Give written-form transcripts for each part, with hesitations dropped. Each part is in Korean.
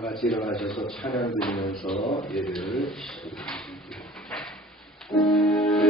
다 같이 일어나셔서 찬양 드리면서 예배를 시작합니다. 저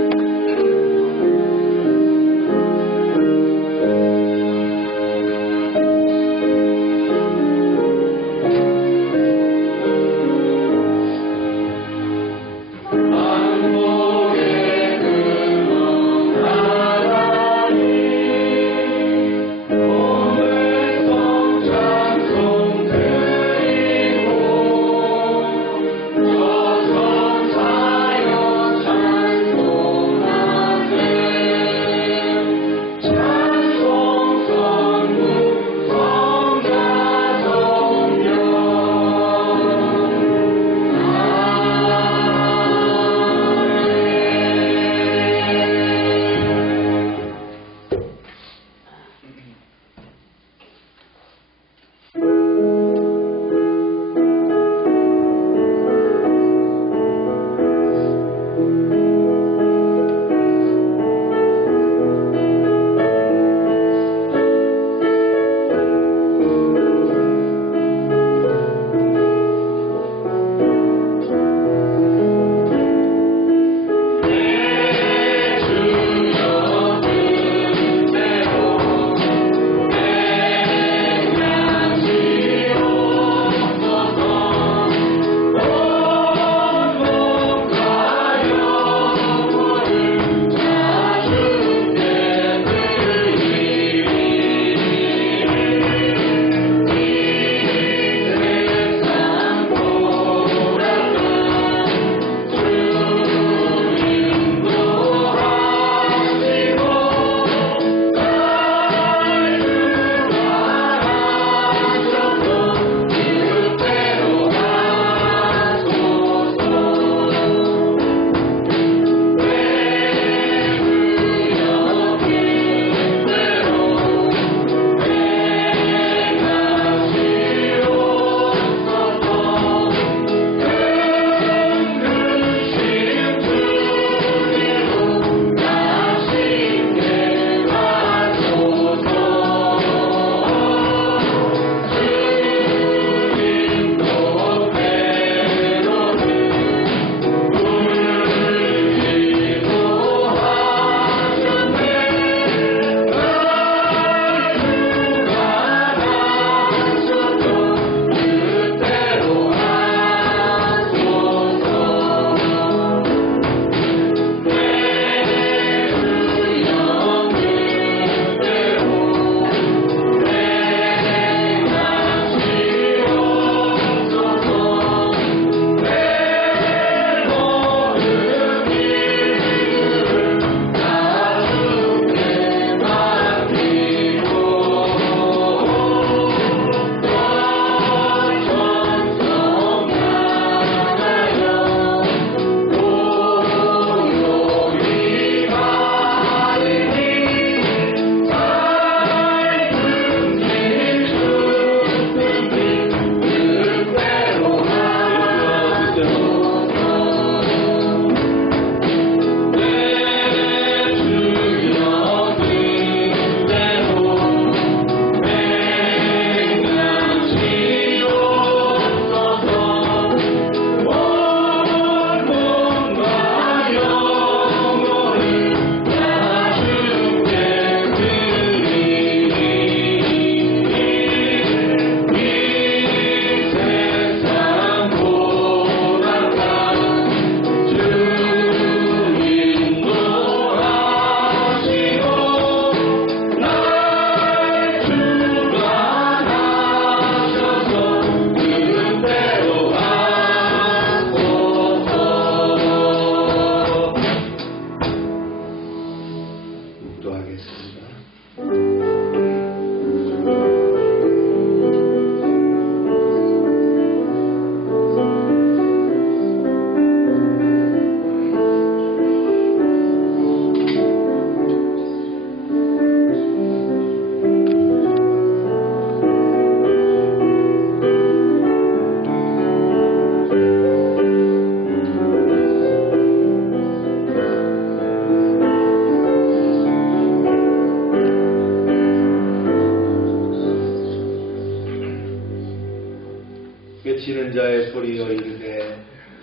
들리는 자의 소리여 이르되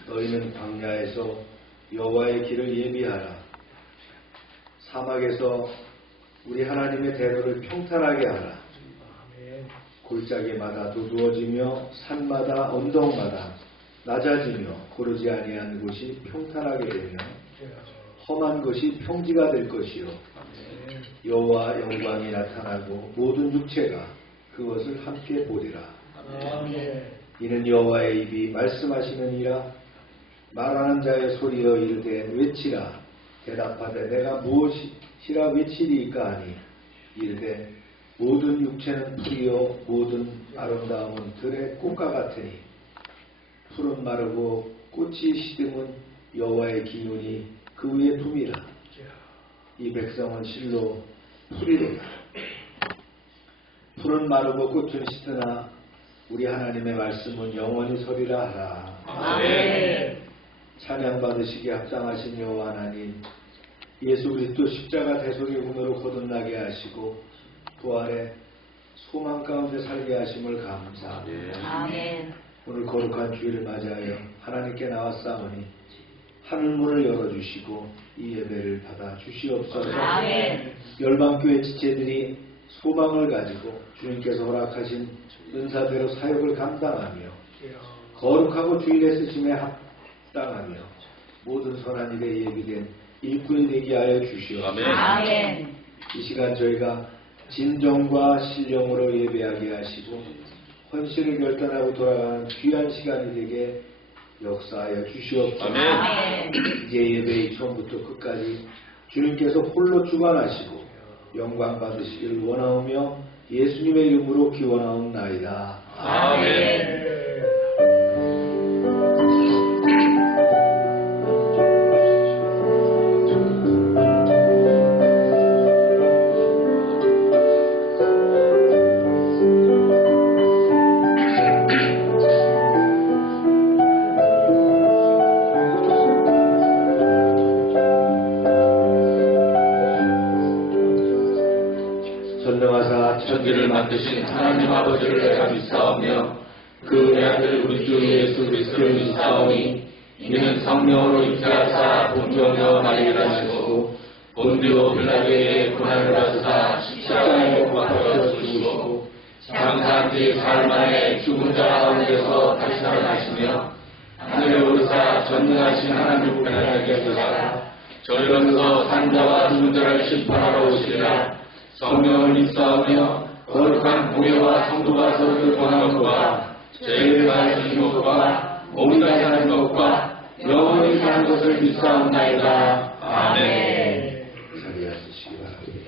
너희는 광야에서 여호와의 길을 예비하라. 사막에서 우리 하나님의 대로를 평탄하게 하라. 골짜기마다 두두어지며 산마다 언덕마다 낮아지며 고르지 아니한 곳이 평탄하게 되며 험한 것이 평지가 될 것이요 여호와 영광이 나타나고 모든 육체가 그것을 함께 보리라. 이는 여호와의 입이 말씀하시느니라. 말하는 자의 소리여 이르되 외치라. 대답하되 내가 무엇이라 외치리이까 하니 이르되 모든 육체는 풀이요 모든 아름다움은 들의 꽃과 같으니 풀은 마르고 꽃이 시듬은 여호와의 기운이 그 위에 붐이라. 이 백성은 실로 풀이로다. 풀은 마르고 꽃은 시드나 우리 하나님의 말씀은 영원히 서리라 하라. 아멘. 찬양 받으시기에 합당하신 여호와 하나님, 예수 그리스도 십자가 대속의군으로 거듭나게 하시고 부활의 소망 가운데 살게 하심을 감사합니다. 아멘. 오늘 거룩한 주일을 맞이하여 하나님께 나왔사오니 하늘문을 열어주시고 이 예배를 받아 주시옵소서. 아멘. 열방교회 지체들이 소망을 가지고 주님께서 허락하신 은사대로 사역을 감당하며 거룩하고 주일에 쓰심에 합당하며 모든 선한 일에 예비된 일꾼이 되게 하여 주시옵소서. 아멘. 이 시간 저희가 진정과 신령으로 예배하게 하시고 헌신을 결단하고 돌아가는 귀한 시간이 되게 역사하여 주시옵소서. 아멘. 이제 예배의 처음부터 끝까지 주님께서 홀로 주관하시고 영광 받으시기를 원하오며 예수님의 이름으로 기원하옵나이다. 아멘. 전능하사 천지를 만드신 하나님 아버지를 내가 믿사오며 그 은혜 아들 우리 주 예수 그리스도를 믿사오니 이는 성령으로 잉태하사 본주와 마리아를 하시고 본디오 빌라도에게 고난을 받으사 십자가에 못 박혀 죽으시고 장사한 지 사흘 만에 죽은 자 가운데서 다시 살아나시며 하늘에 오르사 전능하신 하나님 우편하게 하시사 저희로서 산 자와 죽은 자를 심판하러 오시리라. 성령을 믿사오며 거룩한 교회와 성도가 서로를 권하는 것과 죄를 사하시는 것과 몸이 사는 것과 영원히 사는 것을 믿사옵나이다. 아멘. 자리에 앉으시기 바랍니다.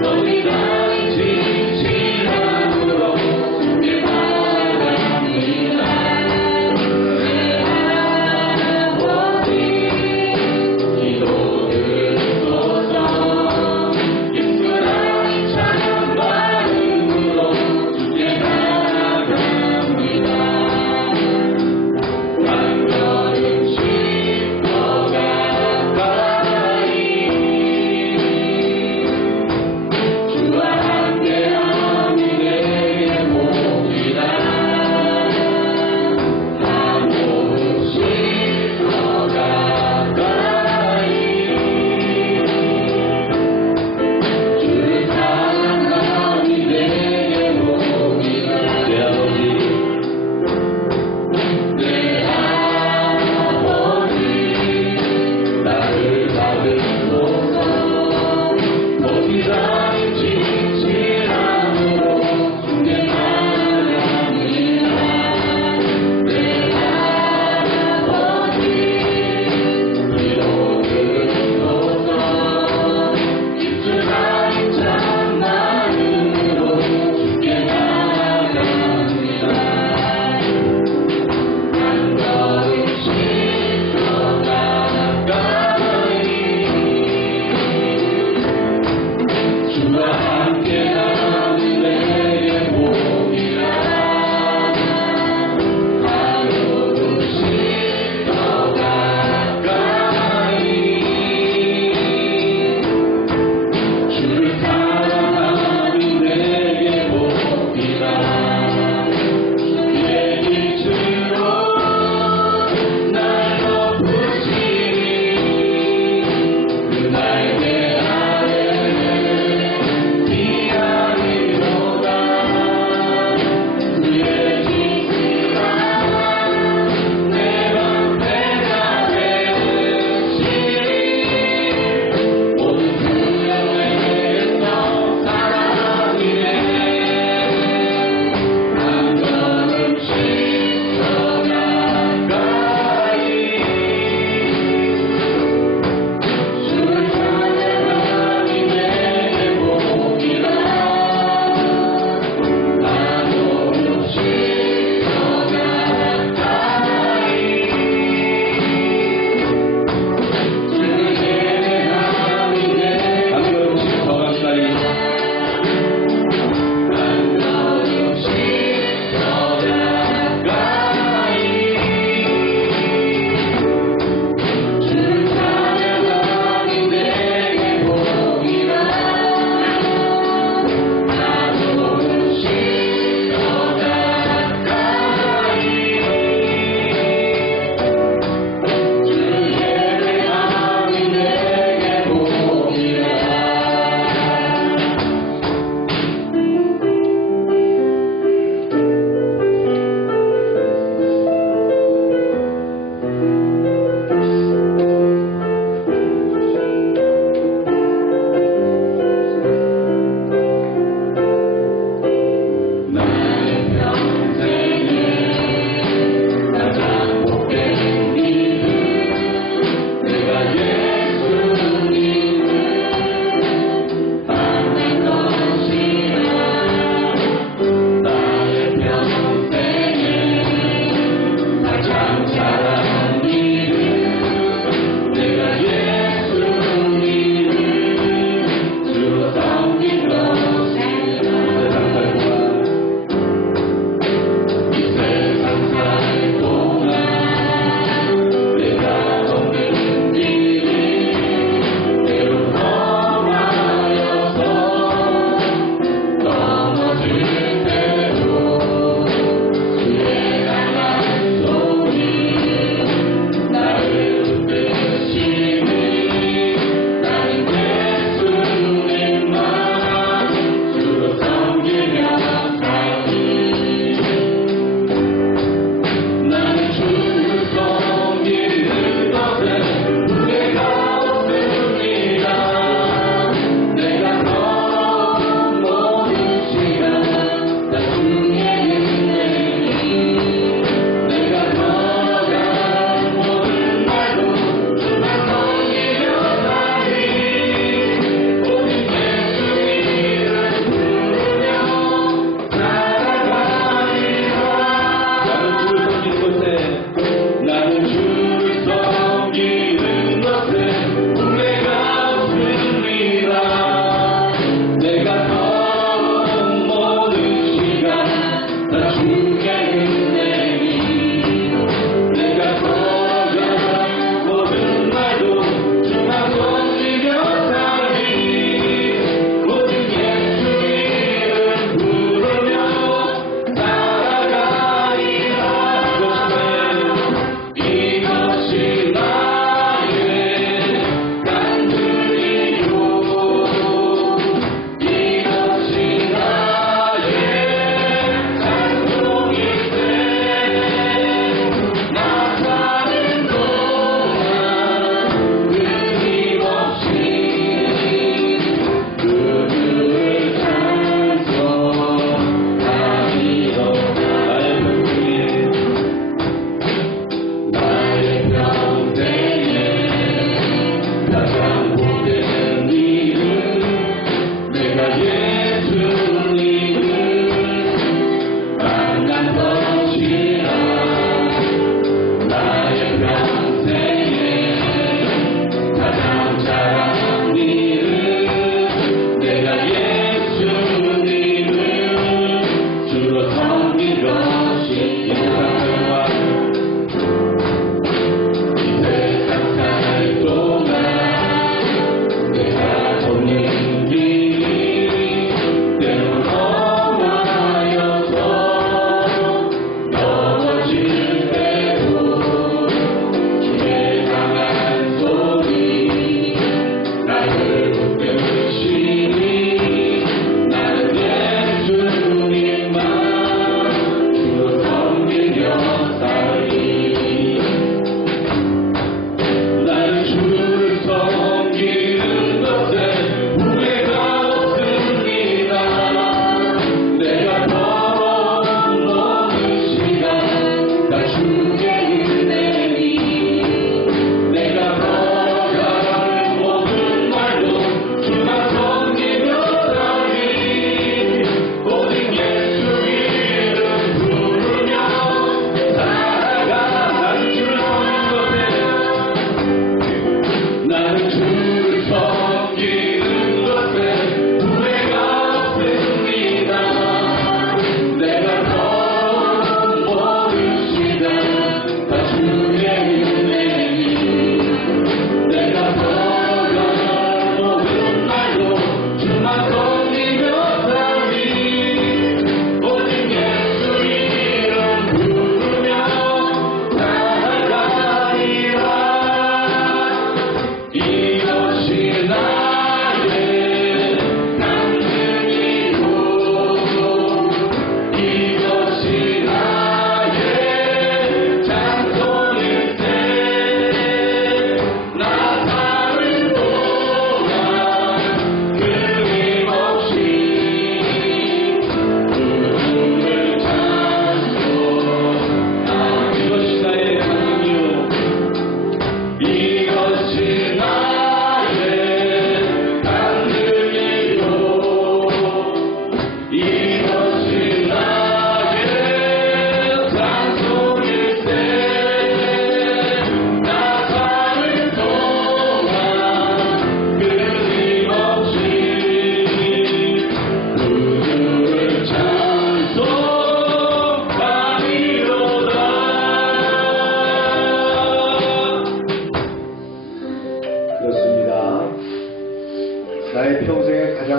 너희가 진실함으로 우리 바랍니다.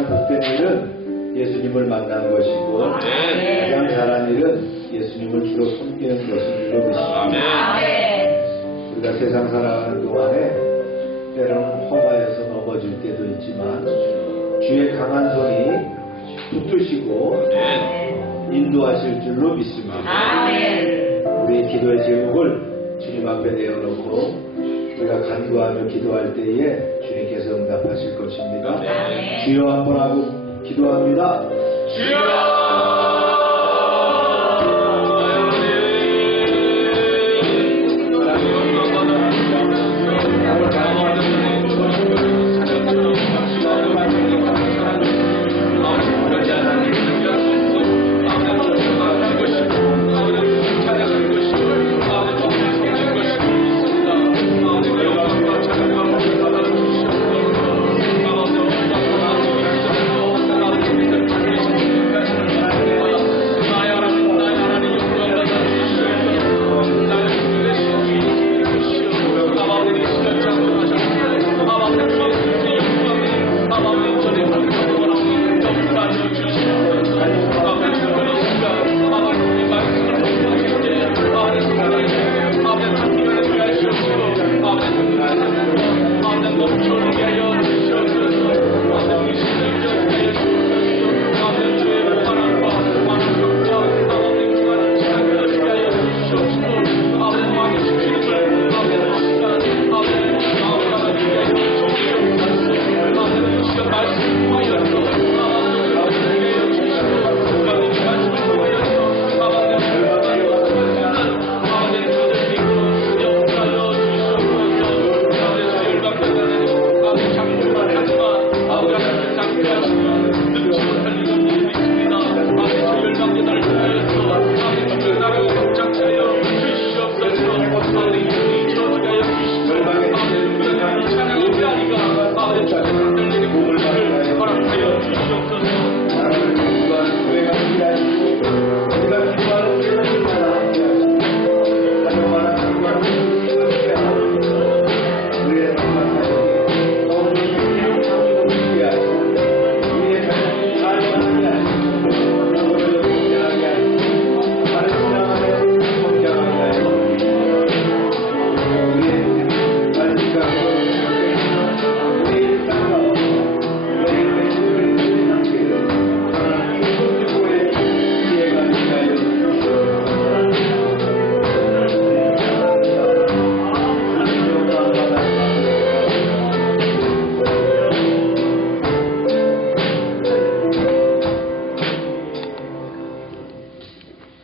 가장 복된 일은 예수님을 만난 것이고 가장 잘한 일은 예수님을 주로 섬기는 것인 줄로 믿습니다. 우리가 세상 살아가는 동안에 때로는 험하여서 넘어질 때도 있지만 주의 강한 손이 붙드시고 인도하실 줄로 믿습니다. 우리의 기도의 제목을 주님 앞에 내어놓고 우리가 간구하며 기도할 때에 주님께서 응답하실 것입니다. 주여 한번 하고 기도합니다.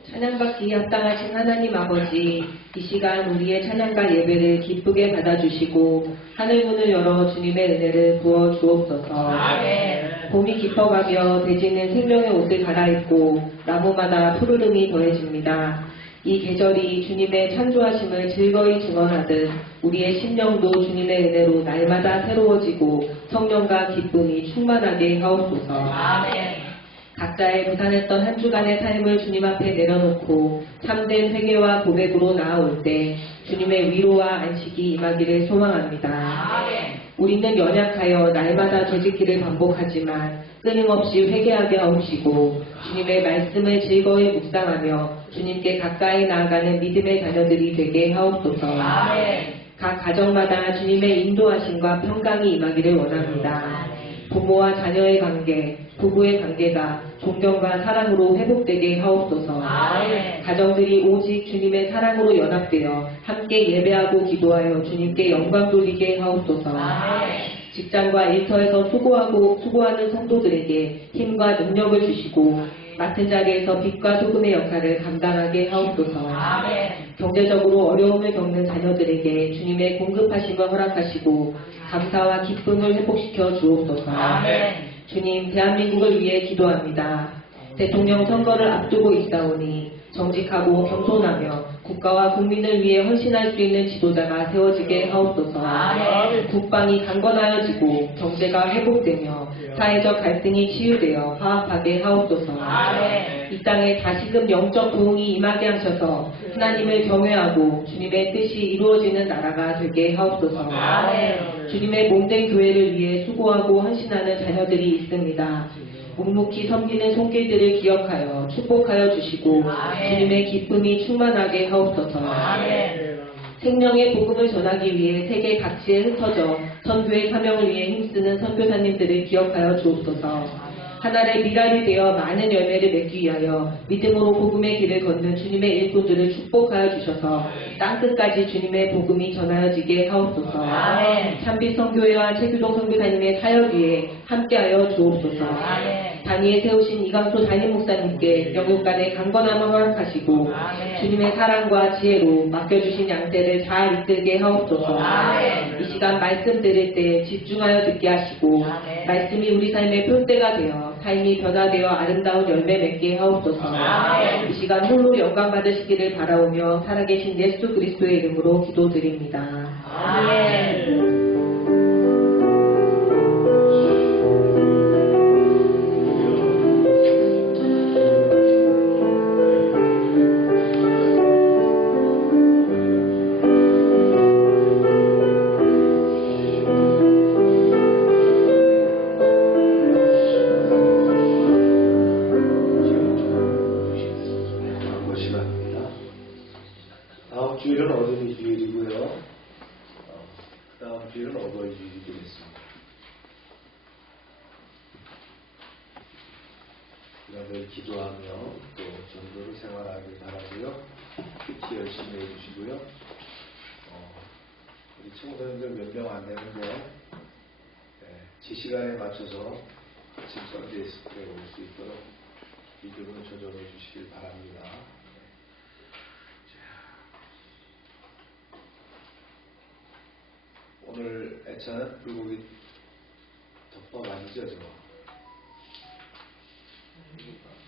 찬양받기 합당하신 하나님 아버지, 이 시간 우리의 찬양과 예배를 기쁘게 받아주시고 하늘문을 열어 주님의 은혜를 부어 주옵소서. 봄이 깊어가며 돼지는 생명의 옷을 갈아입고 나무마다 푸르름이 더해집니다. 이 계절이 주님의 창조하심을 즐거이 증언하듯 우리의 심령도 주님의 은혜로 날마다 새로워지고 성령과 기쁨이 충만하게 하옵소서. 각자의 부산했던 한 주간의 삶을 주님 앞에 내려놓고 참된 회개와 고백으로 나아올 때 주님의 위로와 안식이 임하기를 소망합니다. 우리는 연약하여 날마다 죄짓기를 반복하지만 끊임없이 회개하게 하옵시고 주님의 말씀을 즐거이 묵상하며 주님께 가까이 나아가는 믿음의 자녀들이 되게 하옵소서. 각 가정마다 주님의 인도하심과 평강이 임하기를 원합니다. 부모와 자녀의 관계, 부부의 관계가 존경과 사랑으로 회복되게 하옵소서. 가정들이 오직 주님의 사랑으로 연합되어 함께 예배하고 기도하여 주님께 영광 돌리게 하옵소서. 직장과 일터에서 수고하는 성도들에게 힘과 능력을 주시고 맡은 자리에서 빛과 소금의 역할을 감당하게 하옵소서. 경제적으로 어려움을 겪는 자녀들에게 주님의 공급하심을 허락하시고 감사와 기쁨을 회복시켜 주옵소서. 주님, 대한민국을 위해 기도합니다. 대통령 선거를 앞두고 있사오니 정직하고 겸손하며 국가와 국민을 위해 헌신할 수 있는 지도자가 세워지게 하옵소서. 국방이 강건하여지고 경제가 회복되며 사회적 갈등이 치유되어 화합하게 하옵소서. 이 땅에 다시금 영적 부흥이 임하게 하셔서 하나님을 경외하고 주님의 뜻이 이루어지는 나라가 되게 하옵소서. 주님의 몸된 교회를 위해 수고하고 헌신하는 자녀들이 있습니다. 묵묵히 섬기는 손길들을 기억하여 축복하여 주시고 주님의 기쁨이 충만하게 하옵소서. 생명의 복음을 전하기 위해 세계 각지에 흩어져 선교의 사명을 위해 힘쓰는 선교사님들을 기억하여 주옵소서. 하나의 미랄이 되어 많은 열매를 맺기 위하여 믿음으로 복음의 길을 걷는 주님의 일꾼들을 축복하여 주셔서 땅끝까지 주님의 복음이 전하여지게 하옵소서. 참빛 선교회와 최규동 선교사님의 사역 위에 함께하여 주옵소서. 단위에 세우신 이강수 담임 목사님께 영육간의 강건함을 허락하시고 주님의 사랑과 지혜로 맡겨주신 양떼를 잘 이끌게 하옵소서. 이 시간 말씀 들을 때 집중하여 듣게 하시고 말씀이 우리 삶의 표대가 되어 삶이 변화되어 아름다운 열매 맺게 하옵소서. 이 시간 홀로 영광 받으시기를 바라오며 살아계신 예수 그리스도의 이름으로 기도드립니다. 아멘. 다음 주일은 어린이 주일이고요. 그 다음 주일은 어버이 주일이 되겠습니다. 늘 기도하며 또 전도를 생활하길 바라고요. 특히 열심히 해주시고요. 우리 청소년들 몇 명 안 되는데 제 시간에 맞춰서 아침 썬데이 스쿨에 올 수 있도록 믿음을 조정해 주시길 바랍니다. 오늘 애차는 불고기 덮밥 아니죠, 저거?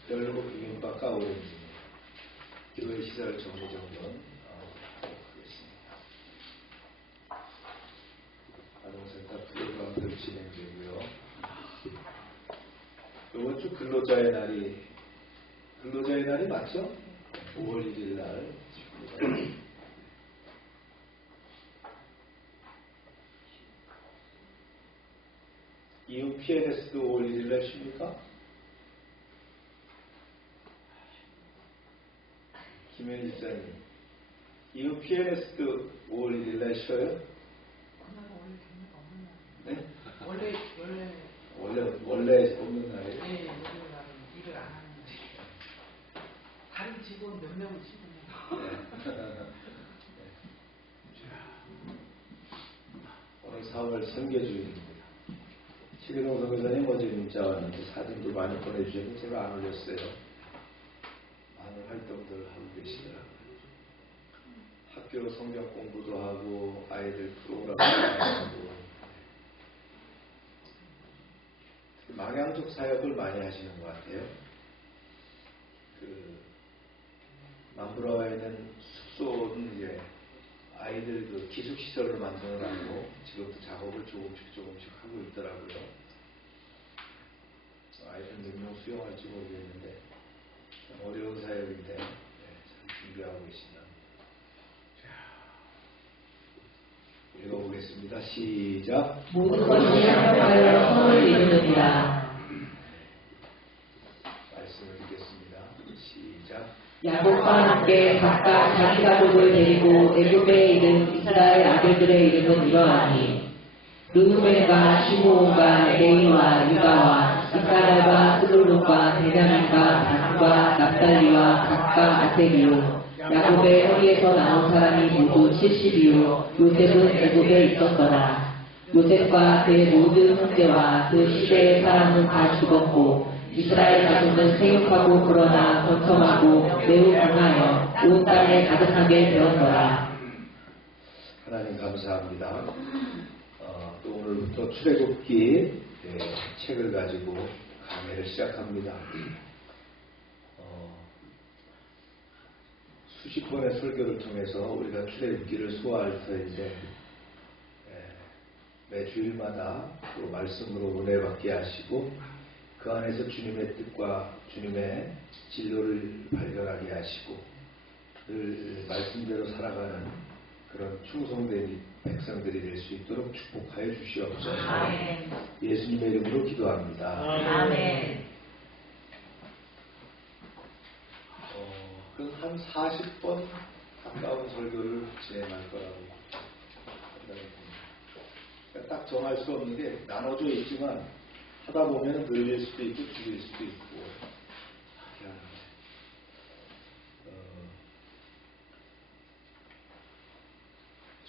열고 비빔밥 까오리입니다. 교회 시설 정리정돈 하도록 하겠습니다. 아동센터 프로그램들 진행되고요. 이번 주 근로자의 날이 맞죠? 5월 1일 날. 이후 PNS도 5월 1일 날 쉽니까? 김현희 집사님, 이후 PNS도 5월 1일 날 쉬어요? 네? 원래 없는 날이에요? 네, 일을 안 하는데 다른 직원 몇 명은 쉬는 오늘 4월 선교주일입니다. 최규동 선교사님 어제 문자 왔는데 사진도 많이 보내주셨는데 제가 안 올렸어요. 많은 활동들을 하고 계시더라고요. 학교 성경 공부도 하고 아이들 프로그램도 하고 망향적 사역을 많이 하시는 것 같아요. 만브라와에 있는 숙소는 이제 아이들 기숙시설로 만들어놨고 지금도 작업을 조금씩 하고 있더라고요. 아이들 몇 명 수용할지 모르겠는데 어려운 사역인데 잘 준비하고 계신다. 읽어보겠습니다. 시작. 모든 것이 합력하여 성을 이루느니라. 말씀을 읽겠습니다. 시작. 야곱과 함께 각각 자기 가족을 데리고 애굽에 이른 이스라엘 아들들의 이름은 이러하니 르우벤과 시므온과 레위와 유다와 이스라엘과 스불론과 베냐민과 단과 납달리와 각각 아세리요 야곱의 허리에서 나온 사람이 모두 70이요 요셉은 애굽에 있었더라. 요셉과 그의 모든 형제와 그 시대의 사람은 다 죽었고 이스라엘 자손은 생육하고 그러나 번성하고 매우 강하여 온 땅에 가득하게 되었더라. 하나님 감사합니다. 또 오늘부터 출애굽기 책을 가지고 강의를 시작합니다. 수십 번의 설교를 통해서 우리가 출애굽기를 소화할 터인데 매 주일마다 또 말씀으로 은혜 받게 하시고 그 안에서 주님의 뜻과 주님의 진로를 발견하게 하시고 늘 말씀대로 살아가는 그런 충성된 백성들이 될 수 있도록 축복하여 주시옵소서. 아멘. 예수님의 이름으로 기도합니다. 아멘. 한 40번 가까운 설교를 진행할 거라고 생각합니다. 딱 정할 수 없는 게 나눠져 있지만 하다 보면 늘릴 수도 있고 줄일 수도 있고 이렇게 하는데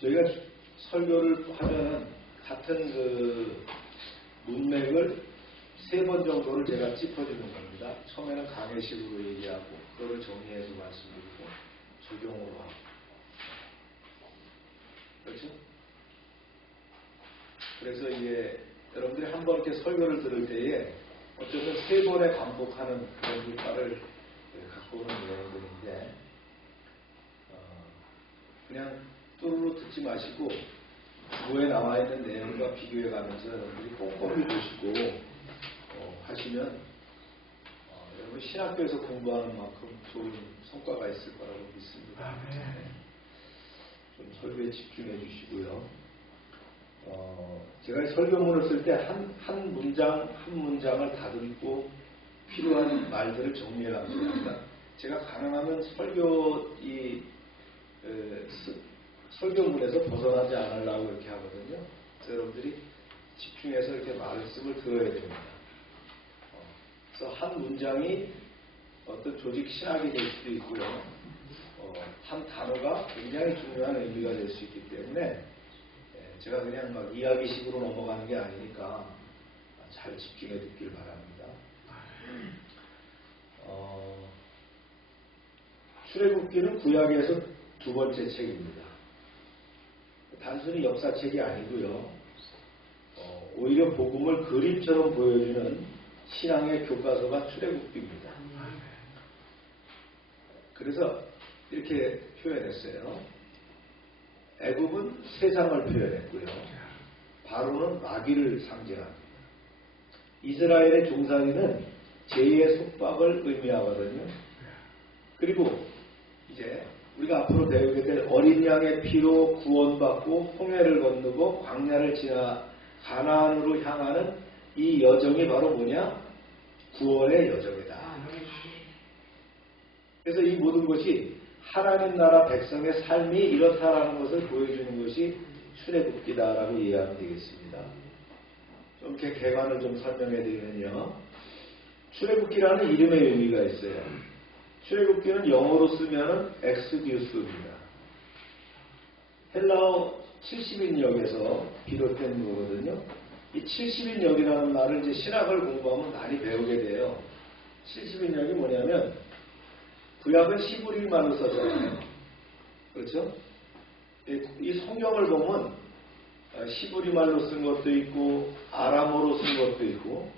저희가 설교를 하면은 같은 그 문맥을 3번 정도를 제가 짚어주는 겁니다. 처음에는 강해식으로 얘기하고 그거를 정리해서 말씀드리고 적용으로 하고 그렇죠? 그래서 이게 여러분들이 한 번 이렇게 설교를 들을 때에 어쩌면 3번에 반복하는 그런 효과를 갖고 오는 내용들인데 그냥 뚜루루 듣지 마시고 구호에 나와 있는 내용과 비교해 가면서 여러분들이 꼼꼼히 보시고 하시면 여러분 신학교에서 공부하는 만큼 좋은 성과가 있을 거라고 믿습니다. 좀 설교에 집중해 주시고요. 제가 설교문을 쓸 때 한 문장 한 문장을 다듬고 필요한 말들을 정리해 갑니다. 제가 가능하면 설교문에서 벗어나지 않으려고 이렇게 하거든요. 그래서 여러분들이 집중해서 이렇게 말씀을 들어야 됩니다. 그래서 한 문장이 어떤 조직 신학이 될 수도 있고요. 한 단어가 굉장히 중요한 의미가 될 수 있기 때문에 제가 그냥 막 이야기식으로 넘어가는 게 아니니까 잘 집중해 듣길 바랍니다. 출애굽기는 구약에서 2번째 책입니다. 단순히 역사책이 아니고요. 오히려 복음을 그림처럼 보여주는 신앙의 교과서가 출애굽기입니다. 그래서 이렇게 표현했어요. 애굽은 세상을 표현했고요. 바로는 마귀를 상징합니다. 이스라엘의 종살이는 죄의 속박을 의미하거든요. 그리고 이제 우리가 앞으로 배우게 될 어린 양의 피로 구원받고 홍해를 건너고 광야를 지나 가나안으로 향하는 이 여정이 바로 뭐냐? 구원의 여정이다. 그래서 이 모든 것이 하나님 나라 백성의 삶이 이렇다라는 것을 보여주는 것이 출애굽기다라고 이해하면 되겠습니다. 좀 이렇게 개관을 좀 설명해 드리면요. 출애굽기라는 이름의 의미가 있어요. 출애굽기는 영어로 쓰면은 엑스디우스입니다. 헬라어 70인역에서 비롯된 거거든요. 이 70인역이라는 말을 이제 신학을 공부하면 많이 배우게 돼요. 70인역이 뭐냐면 구약은 히브리말로 써잖아요. 그렇죠? 이 성경을 보면 히브리말로 쓴 것도 있고 아람어로 쓴 것도 있고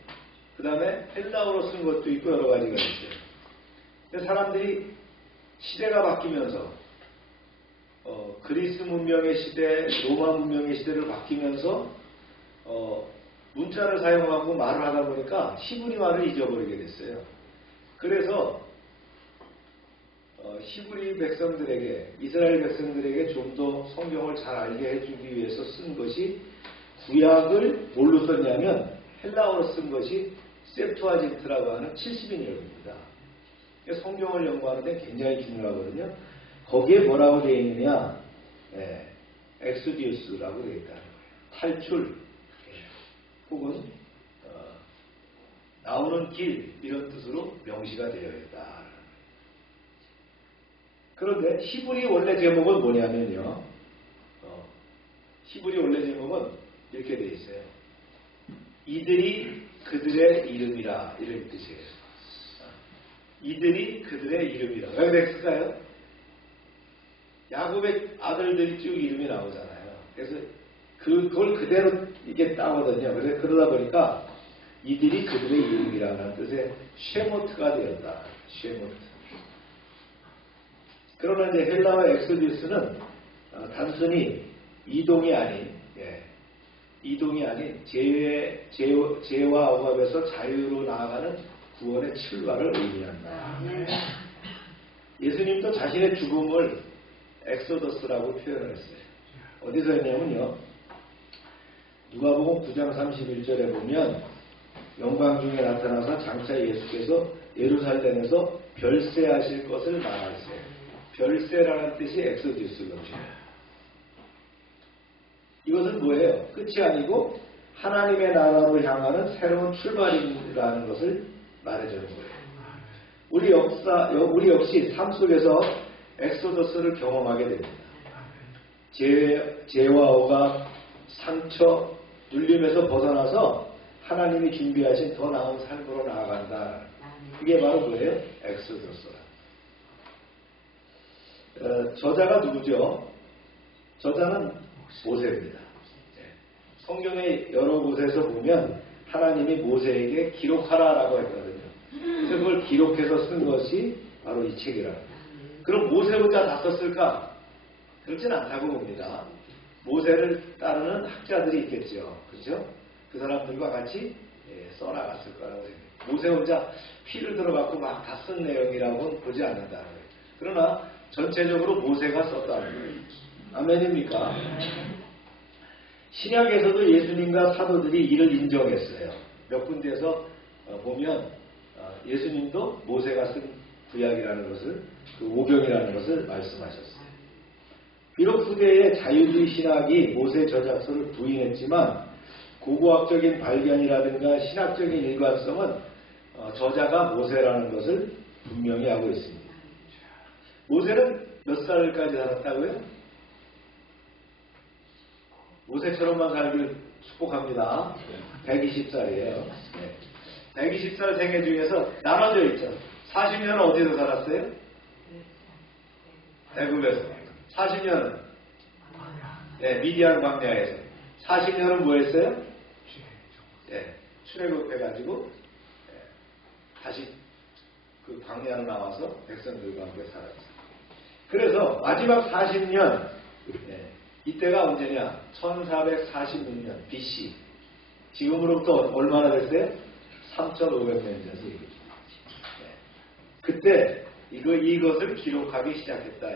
그 다음에 헬라어로 쓴 것도 있고 여러 가지가 있어요. 근데 사람들이 시대가 바뀌면서 그리스 문명의 시대, 로마 문명의 시대를 바뀌면서 문자를 사용하고 말을 하다 보니까 히브리 말을 잊어버리게 됐어요. 그래서 히브리 백성들에게, 이스라엘 백성들에게 좀 더 성경을 잘 알게 해주기 위해서 쓴 것이 구약을 뭘로 썼냐면 헬라어로 쓴 것이 셉투아진트라고 하는 70인역입니다. 성경을 연구하는 데 굉장히 중요하거든요. 거기에 뭐라고 되어 있느냐? 엑스디우스라고 되어 있다는 거예요. 탈출 혹은 나오는 길 이런 뜻으로 명시가 되어 있다. 그런데 히브리 원래 제목은 뭐냐면요. 히브리 원래 제목은 이렇게 되어 있어요. 이들이 그들의 이름이라 이런 뜻이에요. 이들이 그들의 이름이라. 왜 그랬을까요? 야곱의 아들들이 쭉 이름이 나오잖아요. 그래서 그걸 그대로 이게 따거든요. 그러다 보니까 이들이 그들의 이름이라는 뜻의 쉐모트가 되었다. 쉐모트. 그러나 이제 헬라어 엑소디스는 단순히 이동이 아닌 죄와 억압에서 자유로 나아가는 구원의 출발을 의미한다. 예수님도 자신의 죽음을 엑소더스라고 표현을 했어요. 어디서 했냐면요. 누가복음 9장 31절에 보면 영광 중에 나타나서 장차 예수께서 예루살렘에서 별세하실 것을 말하세요. 별세라는 뜻이 엑소디스거든요. 이것은 뭐예요? 끝이 아니고 하나님의 나라로 향하는 새로운 출발이라는 것을 말해주는 거예요. 우리 역시 삶 속에서 엑소더스를 경험하게 됩니다. 죄와 억압, 상처, 눌림에서 벗어나서 하나님이 준비하신 더 나은 삶으로 나아간다. 그게 바로 뭐예요? 엑소더스라. 저자가 누구죠? 저자는 모세입니다. 성경의 여러 곳에서 보면 하나님이 모세에게 기록하라라고 했거든요. 그래서 그걸 기록해서 쓴 것이 바로 이 책이라. 그럼 모세 혼자 다 썼을까? 그렇진 않다고 봅니다. 모세를 따르는 학자들이 있겠죠. 그렇죠? 그 사람들과 같이 써나갔을 거라고 생각해요. 모세 혼자 피를 들어갖고 막 다 쓴 내용이라고는 보지 않는다는 거예요. 그러나 전체적으로 모세가 썼다는 거예요. 아멘입니까? 신약에서도 예수님과 사도들이 이를 인정했어요. 몇 군데에서 보면 예수님도 모세가 쓴 구약이라는 것을, 그 오경이라는 것을 말씀하셨어요. 비록 후대의 자유주의 신학이 모세 저작서를 부인했지만 고고학적인 발견이라든가 신학적인 일관성은 저자가 모세라는 것을 분명히 하고 있습니다. 모세는 몇 살까지 살았다고요? 모세처럼만 살기를 축복합니다. 120살이에요. 120살 생애 중에서 나눠져 있죠. 40년은 어디서 살았어요? 애굽에서. 40년은 미디안 광야에서. 40년은 뭐 했어요? 출애굽해가지고 다시 그 광야로 나와서 백성들과 함께 살았죠. 그래서 마지막 40년 이때가 언제냐? 1446년 BC. 지금으로부터 얼마나 됐어요? 3500년 전 얘기죠. 그때 이것을 기록하기 시작했다.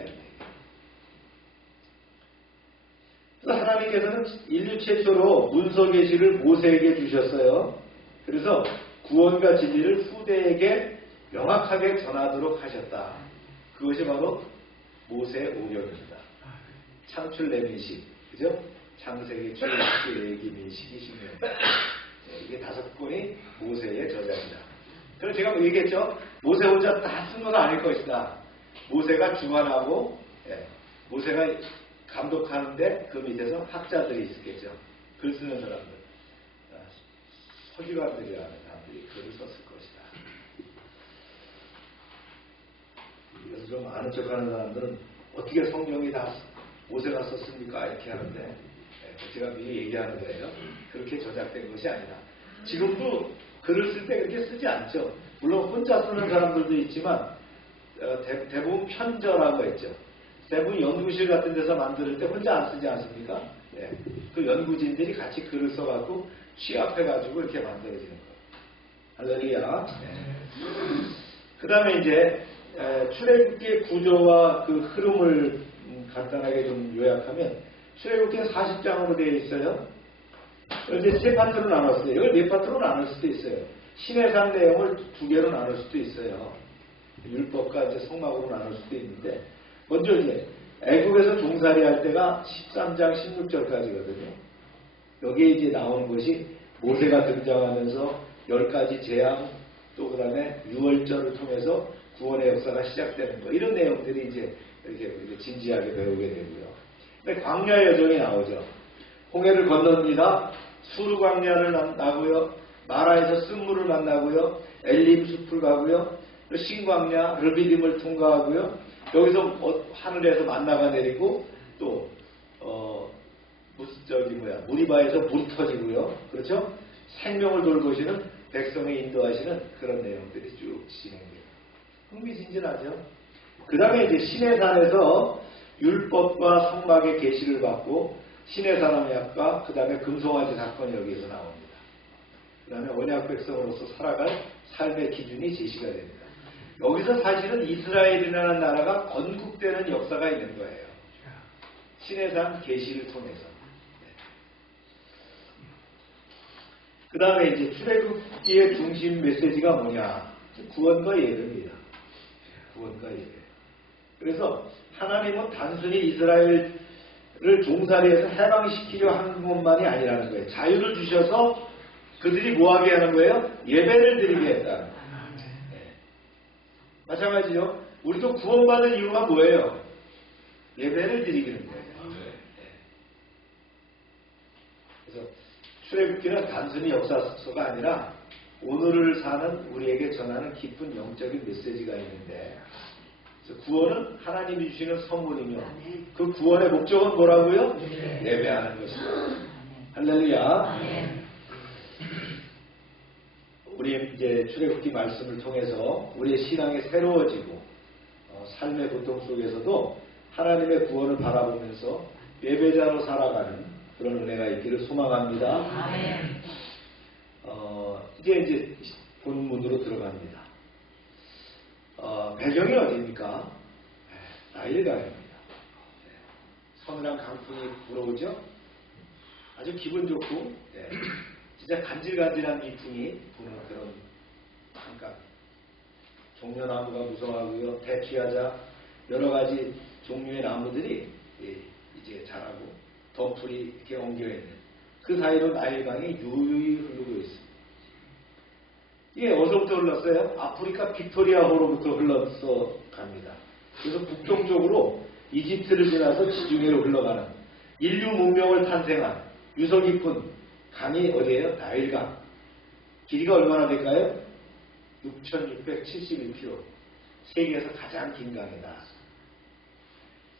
그래서 하나님께서는 인류 최초로 문서 계시를 모세에게 주셨어요. 그래서 구원과 진리를 후대에게 명확하게 전하도록 하셨다. 그것이 바로 모세 오경입니다. 창출 레민식, 그죠? 창세기, 출애굽기, 레위기, 민식이, 신명기. 이게 5권이 모세의 저작이다. 그래서 제가 얘기했죠. 모세 혼자 다 쓴 건 아닐 것이다. 모세가 주관하고 모세가 감독하는데 그 밑에서 학자들이 있었겠죠. 글 쓰는 사람들, 서기관들이라는 사람들이 글을 썼을 것이다. 그래서 좀 아는 척하는 사람들은 어떻게 성경이 다 모세가 썼습니까? 이렇게 하는데 제가 미리 얘기하는 거예요. 그렇게 저작된 것이 아니다. 지금도 글을 쓸 때 그렇게 쓰지 않죠. 물론 혼자 쓰는 사람들도 있지만 대부분 편저라고 했죠. 대부분 연구실 같은 데서 만들 때 혼자 안 쓰지 않습니까? 그 연구진들이 같이 글을 써갖고 취합해가지고 이렇게 만들어지는 거예요. 할렐루야. 그 다음에 이제 출애굽기의 구조와 그 흐름을 간단하게 좀 요약하면 출애굽기는 40장으로 되어 있어요. 그런데 3파트로 나눴어요. 이걸 4파트로 나눌 수도 있어요. 시내산 내용을 2개로 나눌 수도 있어요. 율법과 이제 성막으로 나눌 수도 있는데 먼저 이제 애굽에서 종살이 할 때가 13장 16절까지거든요. 여기에 이제 나오는 것이 모세가 등장하면서 10가지 재앙, 또 그 다음에 유월절을 통해서 구원의 역사가 시작되는 거, 이런 내용들이 이제 이렇게 진지하게 배우게 되고요. 근데 광야 여정이 나오죠. 홍해를 건넙니다. 수르 광야를 나고요. 마라에서 쓴물을 만나고요. 엘림 숲을 가고요. 신광야, 르비딤을 통과하고요. 여기서 하늘에서 만나가 내리고 또 무리바에서 물이 터지고요. 그렇죠? 생명을 돌보시는 백성을 인도하시는 그런 내용들이 쭉 진행돼요. 흥미진진하죠? 그 다음에 이제 시내산에서 율법과 성막의 계시를 받고 시내산업 약과 그 다음에 금송아지 사건이 여기에서 나옵니다. 그 다음에 언약 백성으로서 살아갈 삶의 기준이 제시가 됩니다. 여기서 사실은 이스라엘이라는 나라가 건국되는 역사가 있는 거예요. 시내산 계시를 통해서. 그 다음에 이제 출애굽기의 중심 메시지가 뭐냐? 구원과 예배입니다. 구원과 예배. 그래서 하나님은 단순히 이스라엘을 종살이해서 해방시키려 하는 것만이 아니라는 거예요. 자유를 주셔서 그들이 뭐하게 하는 거예요? 예배를 드리게 했다는 거예요. 네. 마찬가지죠. 우리도 구원받은 이유가 뭐예요? 예배를 드리기는 거예요. 네. 그래서 출애굽기는 단순히 역사서가 아니라 오늘을 사는 우리에게 전하는 깊은 영적인 메시지가 있는데, 구원은 하나님이 주시는 선물이며 그 구원의 목적은 뭐라고요? 예배하는 것입니다. 할렐루야. 우리 이제 출애굽기 말씀을 통해서 우리의 신앙이 새로워지고 삶의 고통 속에서도 하나님의 구원을 바라보면서 예배자로 살아가는 그런 은혜가 있기를 소망합니다. 이제 본문으로 들어갑니다. 배경이 어디입니까? 나일강입니다. 서늘한 강풍이 불어오죠? 아주 기분 좋고, 진짜 간질간질한 미풍이 부는 그런 강가. 종려나무가 무성하고요, 대피하자 여러 가지 종류의 나무들이 이제 자라고 덤풀이 이렇게 엉겨있는 그 사이로 나일강이 유유히 흐르고 있습니다. 이게 어디서부터 흘렀어요? 아프리카 빅토리아호로부터 흘러서 갑니다. 그래서 북동쪽으로 이집트를 지나서 지중해로 흘러가는 인류 문명을 탄생한 유서 깊은 강이 어디예요? 나일강. 길이가 얼마나 될까요? 6,671km. 세계에서 가장 긴 강이다.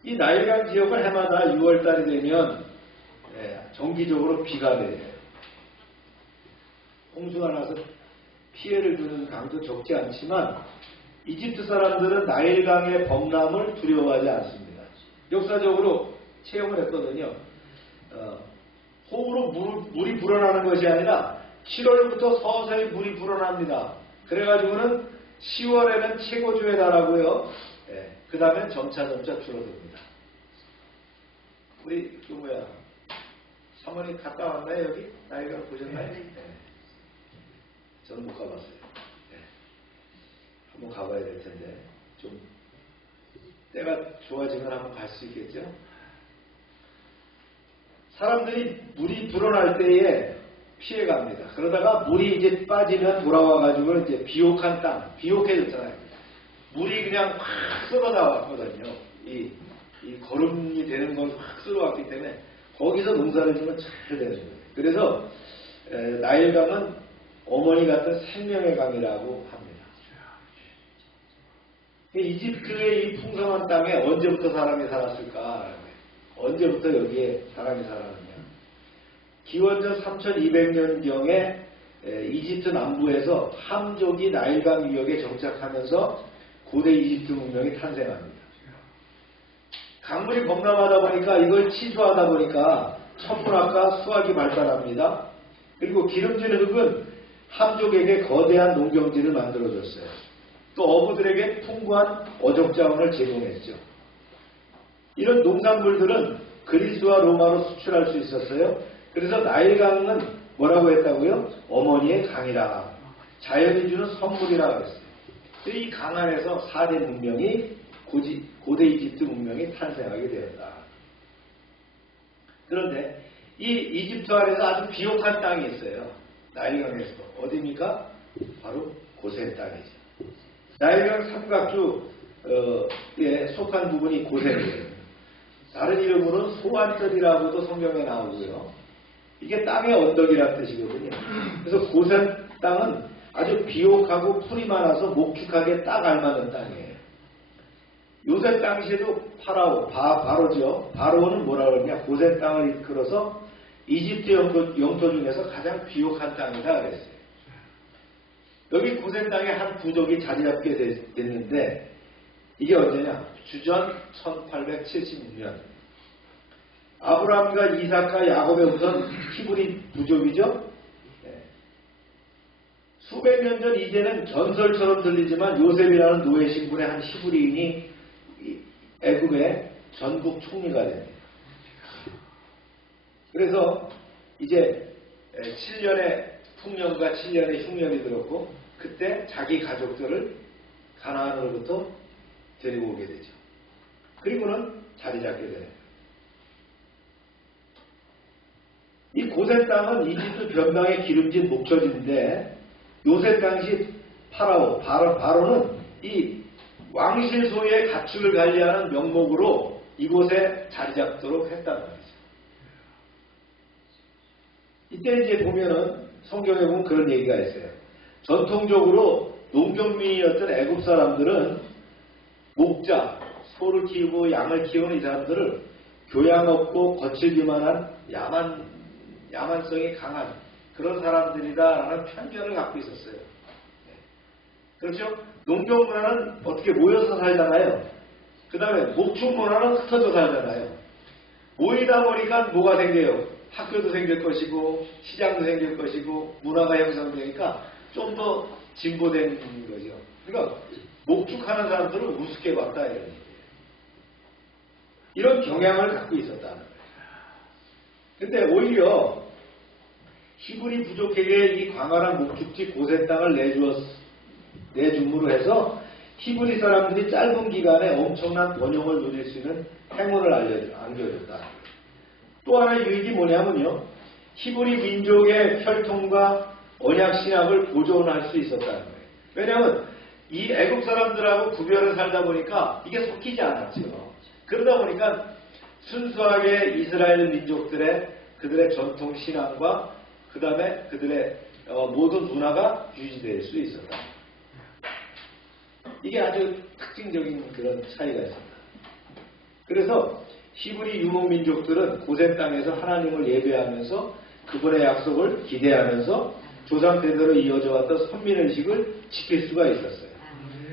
이 나일강 지역은 해마다 6월달이 되면 정기적으로 비가 내려요. 홍수가 나서 피해를 주는 강도 적지 않지만 이집트 사람들은 나일강의 범람을 두려워하지 않습니다. 역사적으로 체험을 했거든요. 호우로 물이 불어나는 것이 아니라 7월부터 서서히 물이 불어납니다. 그래가지고는 10월에는 최고조에 달하고요. 그 다음엔 점차 줄어듭니다. 우리 사모님 갔다 왔나요? 여기? 나일강 보셨나요? 저는 못 가봤어요. 한번 가봐야 될 텐데 좀 때가 좋아지면 한번 갈 수 있겠죠? 사람들이 물이 불어날 때에 피해갑니다. 그러다가 물이 이제 빠지면 돌아와가지고 이제 비옥한 땅, 비옥해졌잖아요. 물이 그냥 확 쏟아나왔거든요. 이 거름이 되는 건 확 쏟아왔기 때문에 거기서 농사를 지면 잘 되는 거예요. 그래서 나일강은 어머니 같은 생명의 강이라고 합니다. 이집트의 이 풍성한 땅에 언제부터 사람이 살았을까? 언제부터 여기에 사람이 살았느냐? 기원전 3200년경에 이집트 남부에서 함족이 나일강 위역에 정착하면서 고대 이집트 문명이 탄생합니다. 강물이 범람하다 보니까 이걸 치수하다 보니까 천문학과 수학이 발달합니다. 그리고 기름진 흙은 함족에게 거대한 농경지를 만들어줬어요. 또 어부들에게 풍부한 어족자원을 제공했죠. 이런 농산물들은 그리스와 로마로 수출할 수 있었어요. 그래서 나일강은 뭐라고 했다고요? 어머니의 강이라. 자연이 주는 선물이라고 했어요. 이 강 안에서 4대 문명이 고대 이집트 문명이 탄생하게 되었다. 그런데 이 이집트 안에서 아주 비옥한 땅이 있어요. 나일강에서. 어디입니까? 바로 고센 땅이죠. 나일강 삼각주에 속한 부분이 고센이에요. 다른 이름으로는 소환절이라고도 성경에 나오고요. 이게 땅의 언덕이라는 뜻이거든요. 그래서 고센 땅은 아주 비옥하고 풀이 많아서 목축하게 딱 알맞은 땅이에요. 요새 당시에도 바로죠. 바로는 뭐라 그러냐? 고센 땅을 이끌어서 이집트 영토 중에서 가장 비옥한 땅이다 그랬어요. 여기 고센 땅에 한 부족이 자리 잡게 됐는데 이게 언제냐? 주전 1876년. 아브라함과 이삭과 야곱의 우선 히브리 부족이죠. 네. 수백 년 전 이제는 전설처럼 들리지만 요셉이라는 노예 신분의 한 히브리인이 애굽의 전국 총리가 됩니다. 그래서 이제 7년의 풍년과 7년의 흉년이 들었고 그때 자기 가족들을 가나안으로부터 데리고 오게 되죠. 그리고는 자리 잡게 됩니다. 이 고센 땅은 이집트 변방에 기름진 목젖인데 요셉 당시 바로는 이 왕실 소유의 가축을 관리하는 명목으로 이곳에 자리 잡도록 했다는 말이죠. 이때 이제 보면은 성경에 보면 그런 얘기가 있어요. 전통적으로 농경민이었던 애굽 사람들은 목자, 소를 키우고 양을 키우는 이 사람들을 교양 없고 거칠기만 한 야만성이 강한 그런 사람들이다라는 편견을 갖고 있었어요. 그렇죠? 농경 문화는 어떻게 모여서 살잖아요. 그 다음에 목축 문화는 흩어져 살잖아요. 모이다 보니까 뭐가 생겨요? 학교도 생길 것이고 시장도 생길 것이고 문화가 형성되니까 좀 더 진보된 거죠. 그러니까 목축하는 사람들은 우습게 봤다 이런 얘기예요. 이런 경향을 갖고 있었다는 거예요. 근데 오히려 히브리 부족에게 이 광활한 목축지 고센 땅을 내줌으로 해서 히브리 사람들이 짧은 기간에 엄청난 번영을 누릴 수 있는 행운을 안겨줬다. 또 하나의 유익이 뭐냐면요. 히브리 민족의 혈통과 언약 신학을 보존할 수 있었다는 거예요. 왜냐하면 이 애국 사람들하고 구별을 살다 보니까 이게 섞이지 않았죠. 그러다 보니까 순수하게 이스라엘 민족들의 그들의 전통 신앙과 그 다음에 그들의 모든 문화가 유지될 수 있었다. 이게 아주 특징적인 그런 차이가 있습니다. 그래서 히브리 유목민족들은 고센 땅에서 하나님을 예배하면서 그분의 약속을 기대하면서 조상 대대로 이어져 왔던 선민의식을 지킬 수가 있었어요.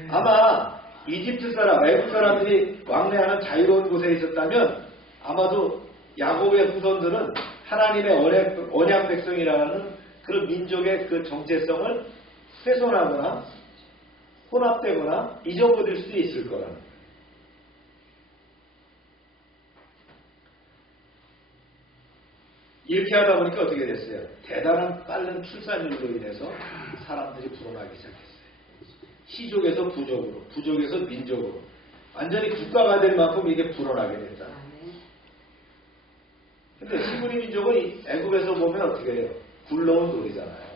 아마 이집트 사람, 애국 사람들이 왕래하는 자유로운 곳에 있었다면 아마도 야곱의 후손들은 하나님의 언약 백성이라는 그런 민족의 그 정체성을 훼손하거나 혼합되거나 잊어버릴 수도 있을 거라는 거예요. 이렇게 하다 보니까 어떻게 됐어요? 대단한 빠른 출산율로 인해서 사람들이 불어나기 시작했어요. 시족에서 부족으로, 부족에서 민족으로 완전히 국가가 될 만큼 이게 불어나게 됐다. 근데 히브리 민족은 애굽에서 보면 어떻게 해요? 굴러온 돌이잖아요.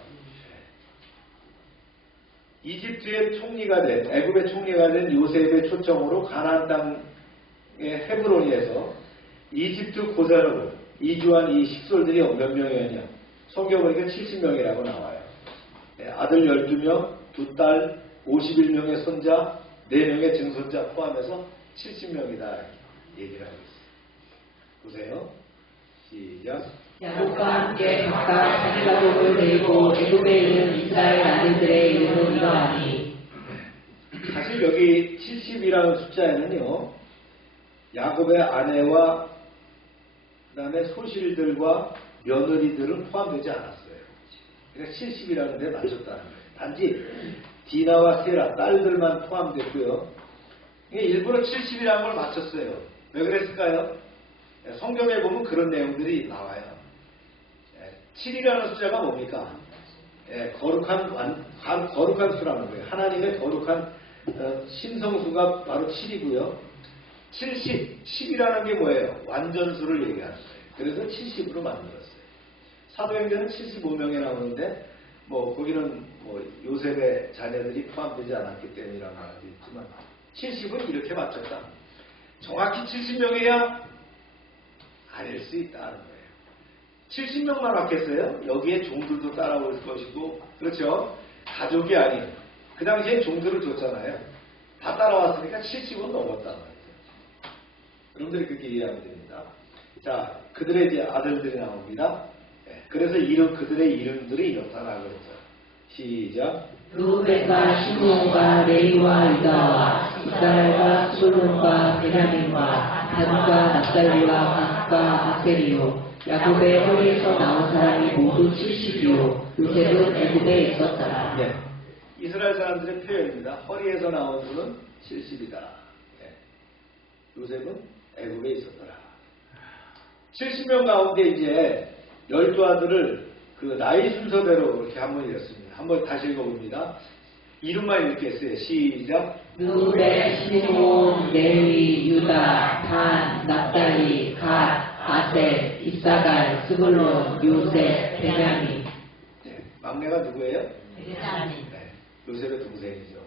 이집트의 총리가 된, 애굽의 총리가 된 요셉의 초청으로 가나안 땅의 헤브론에서 이집트 고센으로 이주한 이 식솔들이 몇 명이었냐? 성경 보니까 70명이라고 나와요. 아들 12명, 두 딸, 51명의 손자, 4명의 증손자 포함해서 70명이다. 얘기를 하고 있어요. 보세요. 시작. 야곱과 함께 각각 자기 가족을 데리고 애굽에 있는 이스라엘 아들들의 이름은 이러하니. 사실 여기 70이라는 숫자에는요. 야곱의 아내와 그 다음에 소실들과 며느리들은 포함되지 않았어요. 그러니까 70이라는 데 맞췄다는 거예요. 단지 디나와 세라 딸들만 포함됐고요. 일부러 70이라는 걸 맞췄어요. 왜 그랬을까요? 성경에 보면 그런 내용들이 나와요. 7이라는 숫자가 뭡니까? 거룩한 수라는 거예요. 하나님의 거룩한 신성수가 바로 7이고요. 10이라는 게 뭐예요? 완전수를 얘기하는 거예요. 그래서 70으로 만들었어요. 사도행전은 75명에 나오는데 거기는 요셉의 자녀들이 포함되지 않았기 때문이라는 말도 있지만 70은 이렇게 맞췄다. 정확히 70명이야 아닐 수 있다는 거예요. 70명만 맞겠어요? 여기에 종들도 따라올 것이고, 그렇죠? 가족이 아닌, 그 당시에 종들을 줬잖아요. 다 따라왔으니까 70은 넘었단 말이죠. 여러분들이 그렇게 이해하면 됩니다. 자, 그들의 이제 아들들이 나옵니다. 그래서 그들의 이름들이 이렇다라고 했죠. 시작. 루벤과 시므온과 레위와 유다와 이스라엘과 스불론과 베냐민과 단과 납달리와 갓과 아세리요 야곱의 허리에서 나온 사람이 모두 70이요 요셉은 애굽에 있었더라. 네. 이스라엘 사람들의 표현입니다. 허리에서 나온 수는 70이다. 네. 요셉은 애굽에 있었더라. 70명 가운데 이제 12아들을 그 나이 순서대로 이렇게 한번 읽었습니다. 한번 다시 읽어봅니다. 이름만 읽겠어요. 시작. 루벤, 시몬, 레위, 유다, 단, 납달리, 갓, 아셀, 이사갈, 스불론, 요셉, 베냐민. 네. 막내가 누구예요? 베냐민. 네. 요셉의 동생이죠.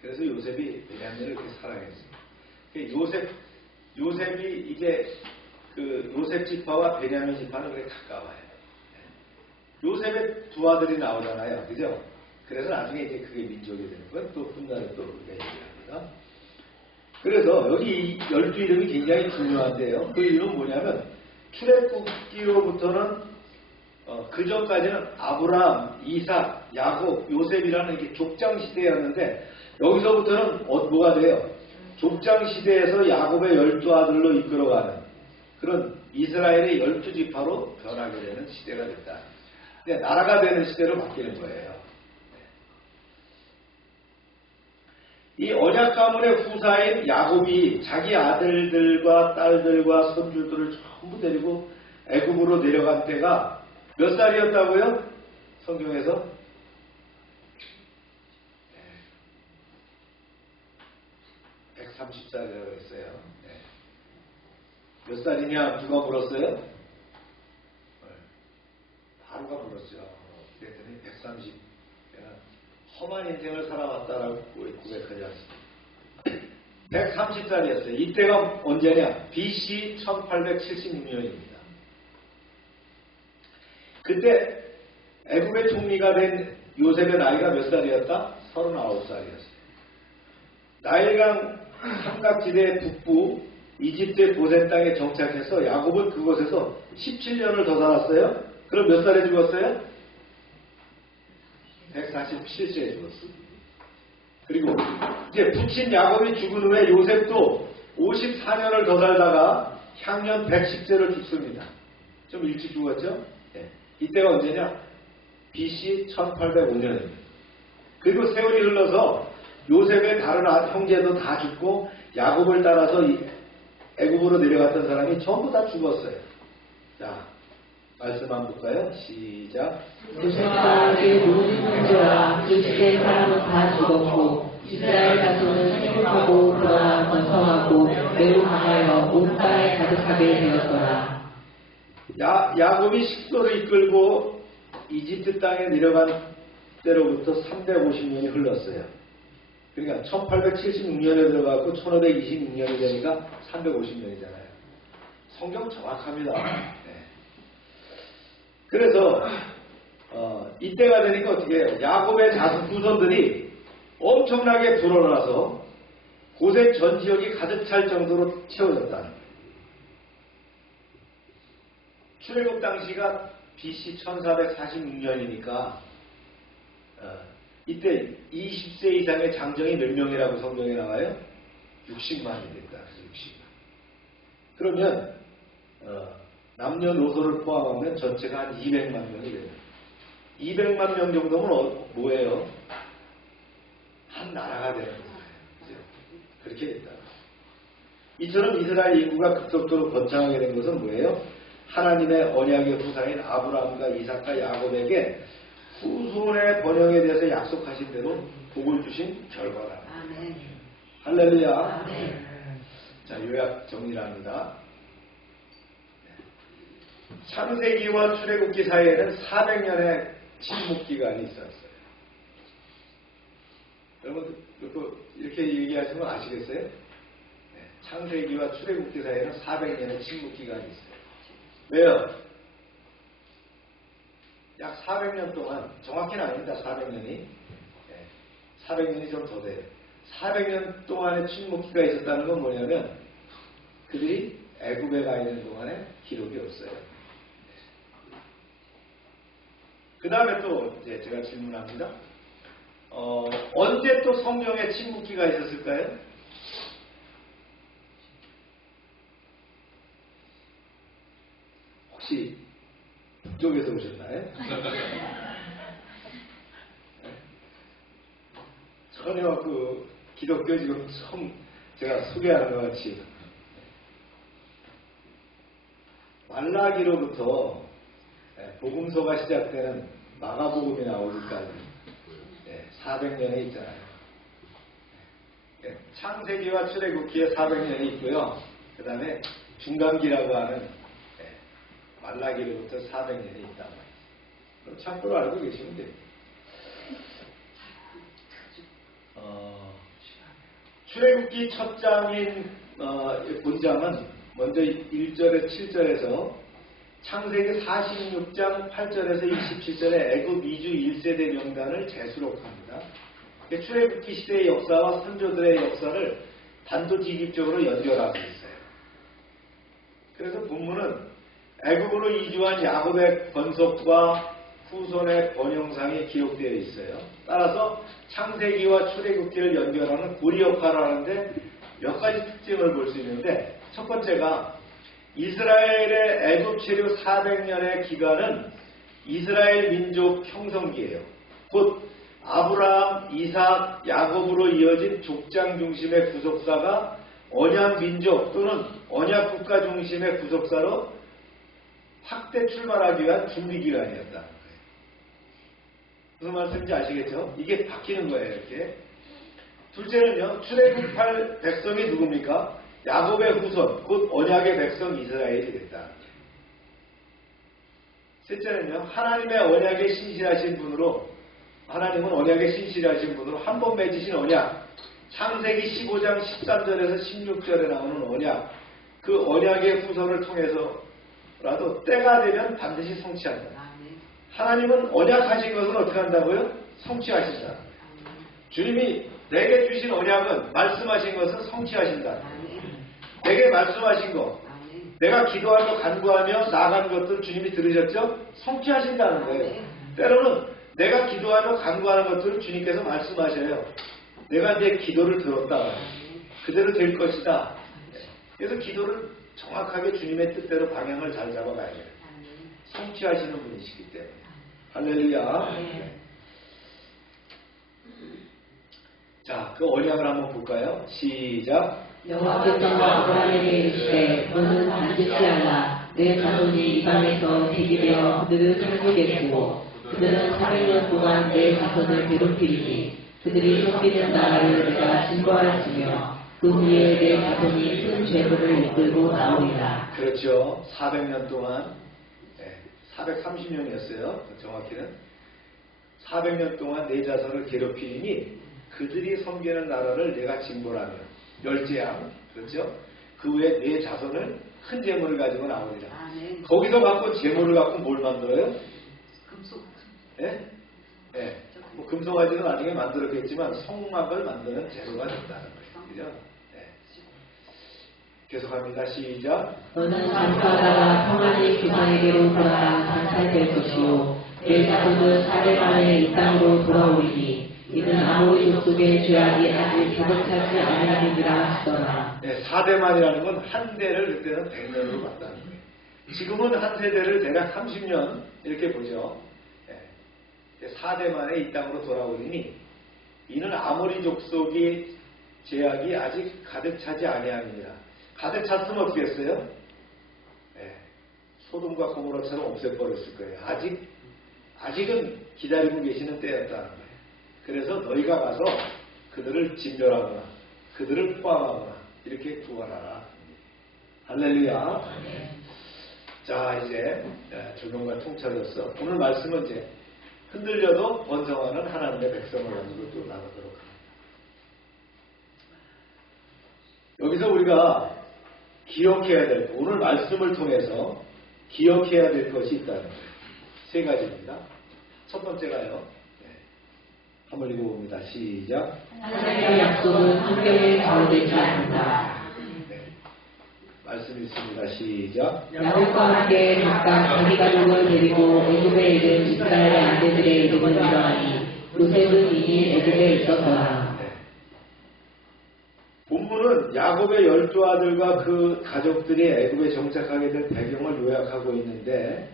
그래서 요셉이 베냐민을 이렇게 사랑했어요. 요셉이 이제 그 요셉 지파와 베냐민 지파는 그렇게 가까워요. 요셉의 두 아들이 나오잖아요. 그죠? 그래서 나중에 이제 그게 민족이 되는 건 또 훗날에 또 우리가 얘기합니다. 그래서 여기 12이름이 굉장히 중요한데요. 그 이름은 뭐냐면 출애굽기로부터는 그 전까지는 아브라함, 이삭, 야곱, 요셉이라는 이게 족장 시대였는데 여기서부터는 뭐가 돼요? 족장 시대에서 야곱의 12아들로 이끌어가는 그런 이스라엘의 12지파로 변하게 되는 시대가 됐다. 나라가 되는 시대로 바뀌는 거예요. 이 언약 가문의 후사인 야곱이 자기 아들들과 딸들과 손주들을 전부 데리고 애굽으로 내려간 때가 몇 살이었다고요? 성경에서 130살이라고 했어요. 몇 살이냐 누가 물었어요? 바로가 물었죠. 그랬더니 130. 험한 인생을 살아왔다라고 고백하지 않습니다. 130살이었어요. 이때가 언제냐? BC 1876년입니다. 그때 애굽의 총리가 된 요셉의 나이가 몇 살이었다? 39살이었어요. 나일강 삼각지대 북부 이집트의 고센 땅에 정착해서 야곱은 그곳에서 17년을 더 살았어요. 그럼 몇 살에 죽었어요? 147세에 죽었어요. 그리고 이제 부친 야곱이 죽은 후에 요셉도 54년을 더 살다가 향년 110세를 죽습니다. 좀 일찍 죽었죠? 네. 이때가 언제냐? BC 1805년입니다. 그리고 세월이 흘러서 요셉의 다른 형제도 다 죽고 야곱을 따라서 애굽으로 내려갔던 사람이 전부 다 죽었어요. 자, 말씀 한번 볼까요? 시작. 요셉과의 모든 형제와 그 시대 사람은 다 죽었고 이스라엘 자손은 행복하고 그러나 번성하고 매우 강하여 온 땅에 가득하게 되었더라. 야곱이 식도를 이끌고 이집트 땅에 내려간 때로부터 350년이 흘렀어요. 그러니까 1876년에 들어가고 1526년이 되니까 350년이잖아요. 성경 정확합니다. 네. 그래서 이때가 되니까 어떻게 해요? 야곱의 후손들이 엄청나게 불어나서 고센 전 지역이 가득 찰 정도로 채워졌다는 거예요. 출애굽 당시가 BC 1446년이니까 이때 20세 이상의 장정이 몇 명이라고 성경에 나와요? 60만이 됐다. 60만. 그러면 남녀노소를 포함하면 전체가 한 200만 명이 돼요. 200만 명 정도면 뭐예요? 한 나라가 되는 거예요. 그렇게 됐다. 이처럼 이스라엘 인구가 급속도로 번창하게 된 것은 뭐예요? 하나님의 언약의 후사인 아브라함과 이삭과 야곱에게 후손의 번영에 대해서 약속하신 대로 복을 주신 결과다. 아멘. 할렐루야. 아멘. 자, 요약 정리를 합니다. 창세기와 출애굽기 사이에는 400년의 침묵 기간이 있었어요. 여러분 이렇게 얘기하시면 아시겠어요? 네, 창세기와 출애굽기 사이에는 400년의 침묵 기간이 있어요. 왜요? 약 400년 동안, 정확히는 아닙니다. 400년이. 네, 400년이 좀 더 돼요. 400년 동안의 침묵기가 있었다는 건 뭐냐면 그들이 애굽에 가 있는 동안에 기록이 없어요. 그 다음에 또 이제 제가 질문합니다. 언제 또 성경에 침묵기가 있었을까요? 혹시 북쪽에서 오셨나요? 전혀 그 기독교 지금 처음 제가 소개하는 것 같이 말라기로부터 복음서가 시작되는 마가복음이 나오기까지 400년이 있잖아요. 창세기와 출애굽기에 400년이 있고요. 그 다음에 중간기라고 하는 말라기로부터 400년이 있다고 해요. 참고로 알고 계시면 돼요. 출애굽기 첫 장인 본장은 먼저 1절에서 7절에서 창세기 46장 8절에서 27절에 애굽 이주 1세대 명단을 재수록합니다. 출애굽기 시대의 역사와 선조들의 역사를 단도직입적으로 연결하고 있어요. 그래서 본문은 애굽으로 이주한 야곱의 번속과 후손의 번영상이 기록되어 있어요. 따라서 창세기와 출애굽기를 연결하는 고리 역할을 하는데 몇 가지 특징을 볼 수 있는데, 첫 번째가 이스라엘의 애굽 체류 400년의 기간은 이스라엘 민족 형성기예요. 곧 아브라함, 이삭, 야곱으로 이어진 족장 중심의 구속사가 언약 민족 또는 언약 국가 중심의 구속사로 확대 출발하기 위한 준비 기간이었다는 거예요. 무슨 말씀인지 아시겠죠? 이게 바뀌는 거예요, 이렇게. 둘째는요, 출애굽할 백성이 누굽니까? 야곱의 후손, 곧 언약의 백성 이스라엘이 됐다는 거예요. 셋째는요, 하나님의 언약에 신실하신 분으로, 하나님은 언약에 신실하신 분으로 한 번 맺으신 언약, 창세기 15장 13절에서 16절에 나오는 언약, 그 언약의 후손을 통해서라도 때가 되면 반드시 성취한다. 하나님은 언약하신 것은 어떻게 한다고요? 성취하신다. 주님이 내게 주신 언약은 말씀하신 것은 성취하신다. 내게 말씀하신 것, 내가 기도하며 간구하며 나아간 것들 주님이 들으셨죠? 성취하신다는 거예요. 때로는 내가 기도하며 간구하는 것들을 주님께서 말씀하셔요. 내가 내 기도를 들었다. 그대로 될 것이다. 그래서 기도를 정확하게 주님의 뜻대로 방향을 잘 잡아가야 돼요. 성취하시는 분이시기 때문에. 할렐루야. 자, 그 언약을 한번 볼까요? 시작. 여호와께서 아브라함에게 이르시되 너는 반드시 알라. 내 자손이 이 땅에서 대기되어 그들을 살리겠고 그들은 400년 동안 내 자손을 괴롭히리니 그들이 섬기는 나라를 내가 증거하였으며 그 후에 내 자손이 큰 죄를 이끌고 나오리라. 그렇죠. 400년 동안 430년이었어요. 정확히는 400년 동안 내 자손을 괴롭히니 그들이 섬기는 나라를 내가 징벌하며 멸제함. 그렇죠. 그 후에 내 자손을 큰 재물을 가지고 나오리라. 거기서 갖고 재물을 갖고 뭘 만들어요? 금속. 예? 예. 뭐 금송아지는 나중에 만들었겠지만 성막을 만드는 재료가 됐다는 거예요. 그죠? 예. 계속합니다. 시작. 너는 장사하다가 평안히 조상에게로 돌아가 장사될 것이요 내 자손은 400 만에 이 땅으로 돌아오리니 이는 아모리 족속의 죄악이 아직 가득하지 아니하니라 하시더라. 네, 4대만이라는 건 한 대를 그때는 100년으로 봤다는 거예요. 지금은 한 세대를 대략 30년 이렇게 보죠. 네, 4대만에 이 땅으로 돌아오리니 이는 아모리 족속의 죄악이 아직 가득 차지 아니함이니라. 가득 찼으면 어떻게 했어요? 네, 소돔과 고모라처럼 없애버렸을 거예요. 아직은 기다리고 계시는 때였다는 거예요. 그래서 너희가 가서 그들을 진멸하거나 그들을 포함하거나 이렇게 구원하라. 할렐루야. 자, 이제 조명과 통찰로서 오늘 말씀은 이제 흔들려도 번성하는 하나님의 백성을 가지고 또 나누도록 합니다. 여기서 우리가 기억해야 될, 오늘 말씀을 통해서 기억해야 될 것이 있다는 거예요. 세 가지입니다. 첫 번째가요. 한번 읽어봅니다. 시작. 하나님의 약속은 성경에 저어되지 않는다. 네. 말씀 있습니다. 시작. 야곱과 함께 각각 자기 가족을 데리고 애굽에 이른 이스라엘 아들들의 이름을 이러하니 요셉은 이미 애굽에 있었더라. 네. 본문은 본문은 야곱의 12아들과 그 가족들이 애굽에 정착하게 된 배경을 요약하고 있는데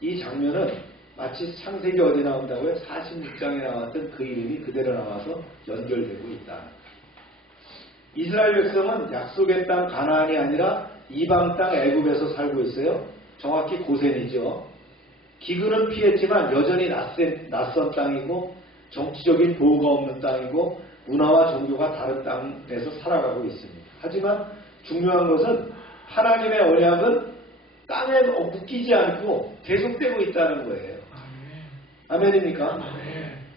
이 장면은 마치 창세기 어디 나온다고요? 46장에 나왔던 그 이름이 그대로 나와서 연결되고 있다. 이스라엘 백성은 약속의 땅 가나안이 아니라 이방 땅 애굽에서 살고 있어요. 정확히 고센이죠. 기근은 피했지만 여전히 낯선 땅이고 정치적인 보호가 없는 땅이고 문화와 종교가 다른 땅에서 살아가고 있습니다. 하지만 중요한 것은 하나님의 언약은 땅에 묶이지 않고 계속되고 있다는 거예요. 아멘입니까?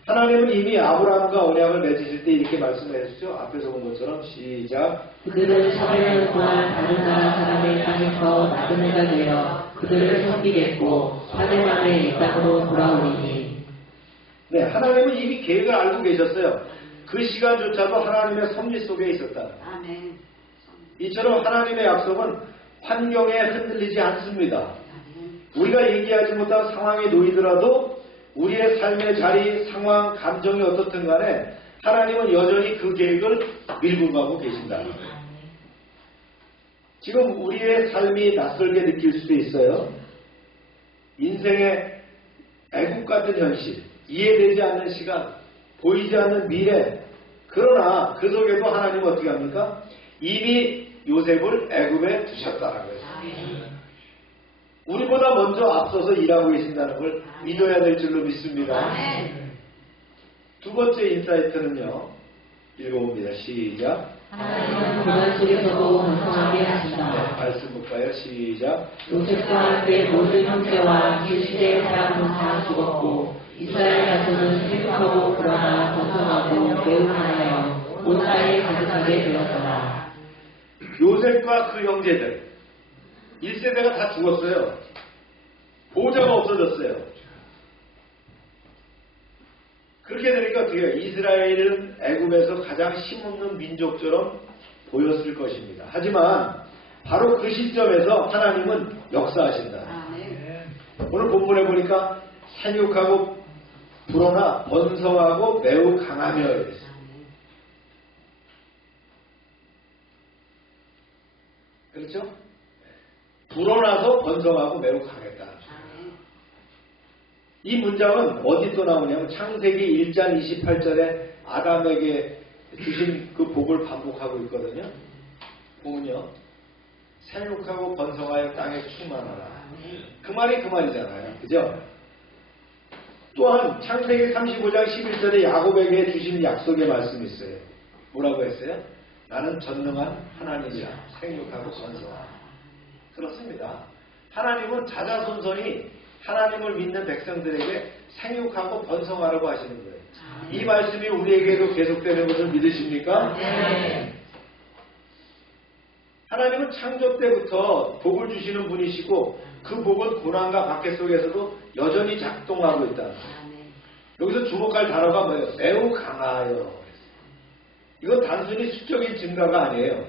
하나님은 이미 아브라함과 언약을 맺으실 때 이렇게 말씀해 주시죠. 앞에서 본 것처럼 시작. 그들은 400년 동안 다른 나라 사람의 땅에서 나그네가 되어 그들을 섬기겠고 4년 만에 이 땅으로 돌아오리니. 네, 하나님은 이미 계획을 알고 계셨어요. 그 시간조차도 하나님의 섭리 속에 있었다. 아멘. 이처럼 하나님의 약속은 환경에 흔들리지 않습니다. 우리가 얘기하지 못한 상황에 놓이더라도 우리의 삶의 자리, 상황, 감정이 어떻든 간에 하나님은 여전히 그 계획을 밀고 가고 계신다. 지금 우리의 삶이 낯설게 느낄 수도 있어요. 인생의 애국 같은 현실, 이해되지 않는 시간, 보이지 않는 미래. 그러나 그 속에도 하나님은 어떻게 합니까? 이미 요셉을 애굽에 두셨다라고 했습니다. 우리보다 먼저 앞서서 일하고 계신다는 걸 믿어야 될 줄로 믿습니다. 두 번째 인사이트는요. 읽어봅니다. 시작. 하나님은 고난 속에서도 번성하게 하신다. 말씀 볼까요? 시작. 요셉과 함께 모든 형제와 그 시대의 사람은 다 죽었고 이스라엘 자손은 슬프하고 불안하 번성하고 매우 많아요. 온 땅에 가득하게 되었더라. 요셉과 그 형제들 1세대가 다 죽었어요. 보호자가 없어졌어요. 그렇게 되니까 어떻게 해요? 이스라엘은 애굽에서 가장 힘없는 민족처럼 보였을 것입니다. 하지만 바로 그 시점에서 하나님은 역사하신다. 오늘 본문에 보니까 생육하고 불어나 번성하고 매우 강하며 이랬어요. 그렇죠? 불어나서 번성하고 매우 강했다. 이 문장은 어디 또 나오냐면 창세기 1장 28절에 아담에게 주신 그 복을 반복하고 있거든요. 보면요. 생육하고 번성하여 땅에 충만하라. 그 말이 그 말이잖아요. 그죠? 또한 창세기 35장 11절에 야곱에게 주신 약속의 말씀이 있어요. 뭐라고 했어요? 나는 전능한 하나님이라. 생육하고 번성하라. 그렇습니다. 하나님은 자자손손이 하나님을 믿는 백성들에게 생육하고 번성하라고 하시는 거예요. 이 말씀이 우리에게도 계속되는 것을 믿으십니까? 네. 하나님은 창조 때부터 복을 주시는 분이시고 그 복은 고난과 박해 속에서도 여전히 작동하고 있다. 여기서 주목할 단어가 뭐예요? 매우 강하여. 이건 단순히 수적인 증가가 아니에요.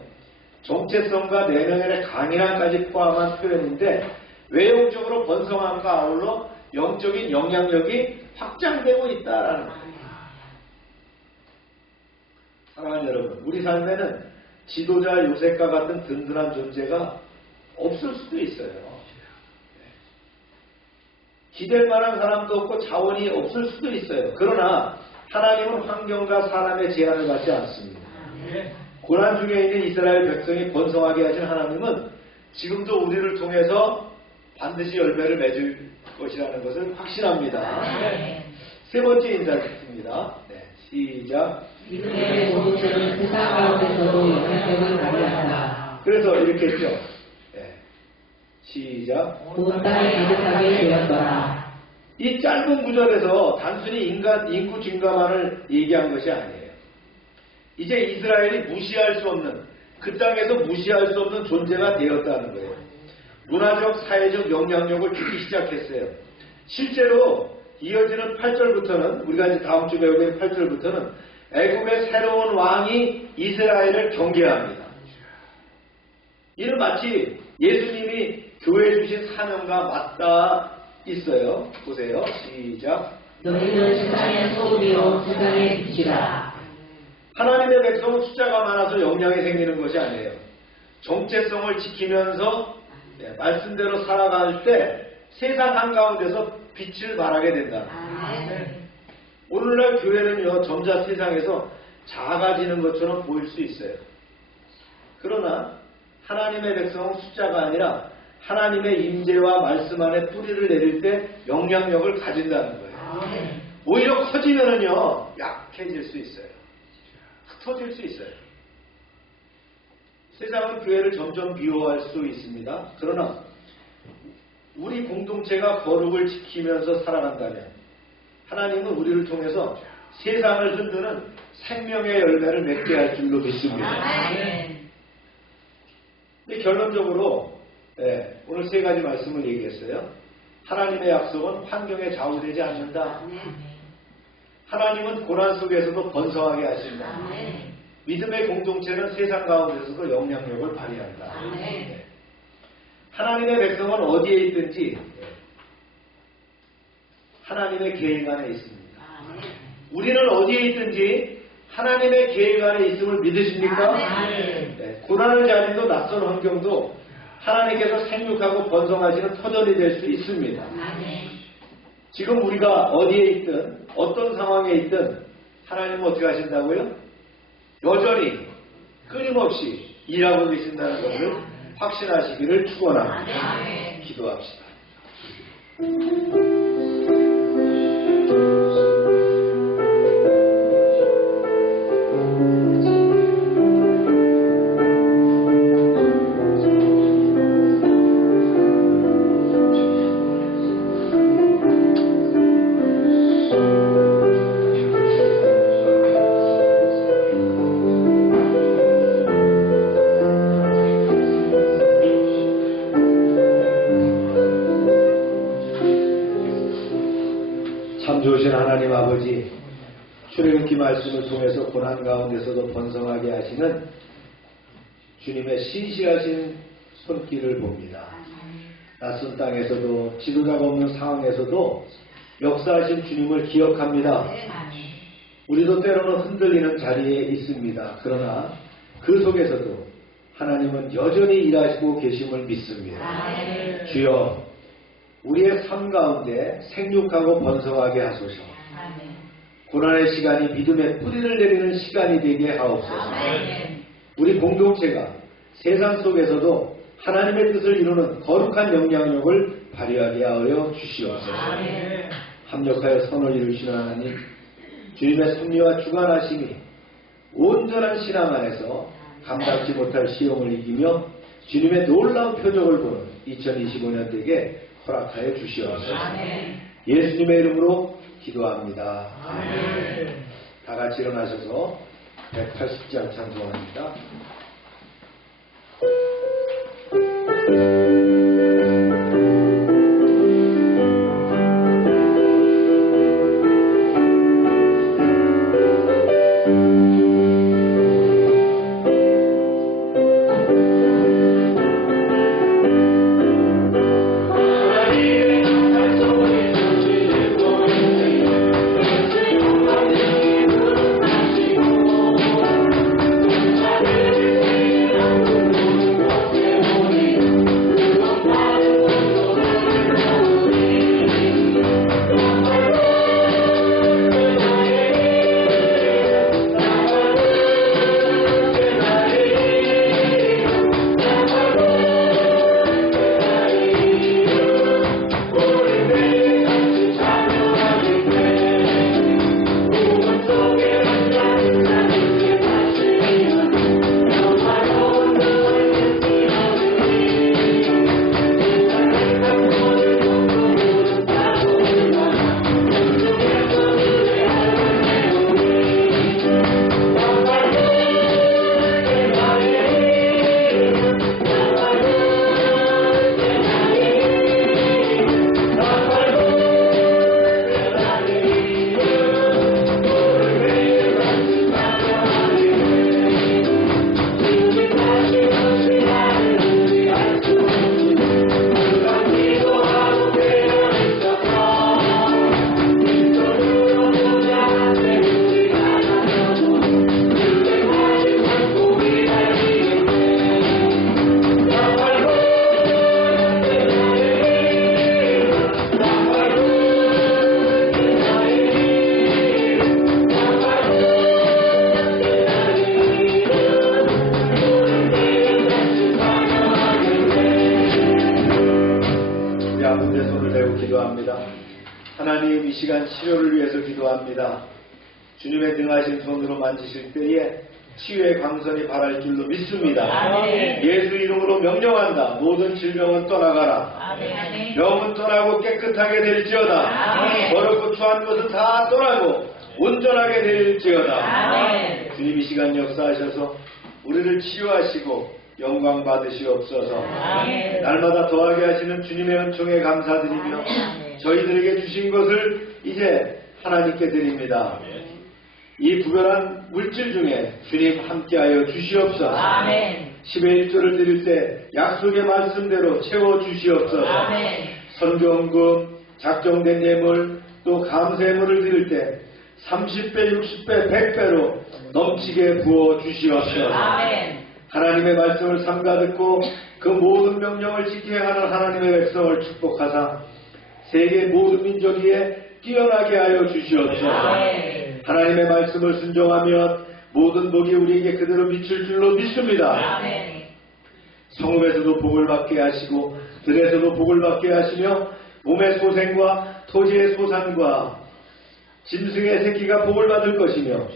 정체성과 내면의 강인함까지 포함한 표현인데 외형적으로 번성함과 아울러 영적인 영향력이 확장되고 있다라는 거예요. 사랑하는 여러분, 우리 삶에는 지도자 요셉과 같은 든든한 존재가 없을 수도 있어요. 기댈 만한 사람도 없고 자원이 없을 수도 있어요. 그러나 하나님은 환경과 사람의 제한을 받지 않습니다. 고난 중에 있는 이스라엘 백성이 번성하게 하신 하나님은 지금도 우리를 통해서 반드시 열매를 맺을 것이라는 것을 확신합니다. 세 번째 인사입니다. 네, 시작. 믿음의 공동체는 세상 가운데서도 영향력을 발휘한다. 그래서 이렇게 했죠. 네, 시작. 온 땅에 가득하게 되었더라. 이 짧은 구절에서 단순히 인구 증가만을 얘기한 것이 아니에요. 이제 이스라엘이 무시할 수 없는, 그 땅에서 무시할 수 없는 존재가 되었다는 거예요. 문화적, 사회적 영향력을 주기 시작했어요. 실제로 이어지는 8절부터는, 우리가 이제 다음 주 배우는 8절부터는 애굽의 새로운 왕이 이스라엘을 경계합니다. 이는 마치 예수님이 교회에 주신 사명과 맞닿아 있어요. 보세요. 시작. 너희는 세상의 소금이요 세상의 빛이라. 하나님의 백성은 숫자가 많아서 역량이 생기는 것이 아니에요. 정체성을 지키면서 말씀대로 살아갈 때 세상 한가운데서 빛을 발하게 된다. 오늘날 교회는요, 점자 세상에서 작아지는 것처럼 보일 수 있어요. 그러나 하나님의 백성은 숫자가 아니라 하나님의 임재와 말씀 안에 뿌리를 내릴 때 영향력을 가진다는 거예요. 오히려 커지면은요, 약해질 수 있어요. 흩어질 수 있어요. 세상은 교회를 점점 미워할 수 있습니다. 그러나 우리 공동체가 거룩을 지키면서 살아간다면 하나님은 우리를 통해서 세상을 흔드는 생명의 열매를 맺게 할 줄로 믿습니다. 근데 결론적으로 오늘 세 가지 말씀을 얘기했어요. 하나님의 약속은 환경에 좌우되지 않는다. 하나님은 고난 속에서도 번성하게 하신다. 믿음의 공동체는 세상 가운데서도 영향력을 발휘한다. 하나님의 백성은 어디에 있든지 하나님의 계획 안에 있습니다. 우리는 어디에 있든지 하나님의 계획 안에 있음을 믿으십니까? 고난을 자리도 낯선 환경도 하나님께서 생육하고 번성하시는 터전이 될 수 있습니다. 지금 우리가 어디에 있든 어떤 상황에 있든 하나님은 어떻게 하신다고요? 여전히 끊임없이 일하고 계신다는 것을 확신하시기를 축원합니다. 기도합시다. 참 좋으신 하나님 아버지, 출애굽기 말씀을 통해서 고난 가운데서도 번성하게 하시는 주님의 신실하신 손길을 봅니다. 낯선 땅에서도 지도자가 없는 상황에서도 역사하신 주님을 기억합니다. 우리도 때로는 흔들리는 자리에 있습니다. 그러나 그 속에서도 하나님은 여전히 일하시고 계심을 믿습니다. 주여, 우리의 삶 가운데 생육하고 번성하게 하소서. 고난의 시간이 믿음의 뿌리를 내리는 시간이 되게 하옵소서. 우리 공동체가 세상 속에서도 하나님의 뜻을 이루는 거룩한 영향력을 발휘하게 하여 주시옵소서. 합력하여 선을 이루시는 하나님, 주님의 섭리와 주관하심이 온전한 신앙 안에서 감당치 못할 시험을 이기며 주님의 놀라운 표적을 보는 2025년 되게 허락하여 주시옵소서. 예수님의 이름으로 기도합니다. 다 같이 일어나셔서 180장 찬송합니다. 아픈 데 손을 대고 기도합니다. 하나님, 이 시간 치료를 위해서 기도합니다. 주님의 등하신 손으로 만지실 때에 치유의 광선이 발할 줄로 믿습니다. 아멘. 예수 이름으로 명령한다. 모든 질병은 떠나가라. 아멘. 병은 떠나고 깨끗하게 될지어다. 아멘. 더럽고 추한 것은 다 떠나고 온전하게 될지어다. 아멘. 주님 이 시간 역사하셔서 우리를 치유하시고 영광 받으시옵소서. 아멘. 날마다 더하게 하시는 주님의 은총에 감사드리며 아멘. 저희들에게 주신 것을 이제 하나님께 드립니다. 이 구별한 물질 중에 주님 함께하여 주시옵소서. 아멘. 10의 1조를 드릴 때 약속의 말씀대로 채워주시옵소서. 아멘. 선경금, 작정된 예물, 또 감사예물을 드릴 때 30배, 60배, 100배로 넘치게 부어주시옵소서. 아멘. 하나님의 말씀을 삼가 듣고 그 모든 명령을 지켜야 하는 하나님의 백성을 축복하사 세계 모든 민족 위에 뛰어나게 하여 주시옵소서. 아멘. 하나님의 말씀을 순종하면 모든 복이 우리에게 그대로 미칠 줄로 믿습니다. 아멘. 성읍에서도 복을 받게 하시고 들에서도 복을 받게 하시며 몸의 소생과 토지의 소산과 짐승의 새끼가 복을 받을 것이며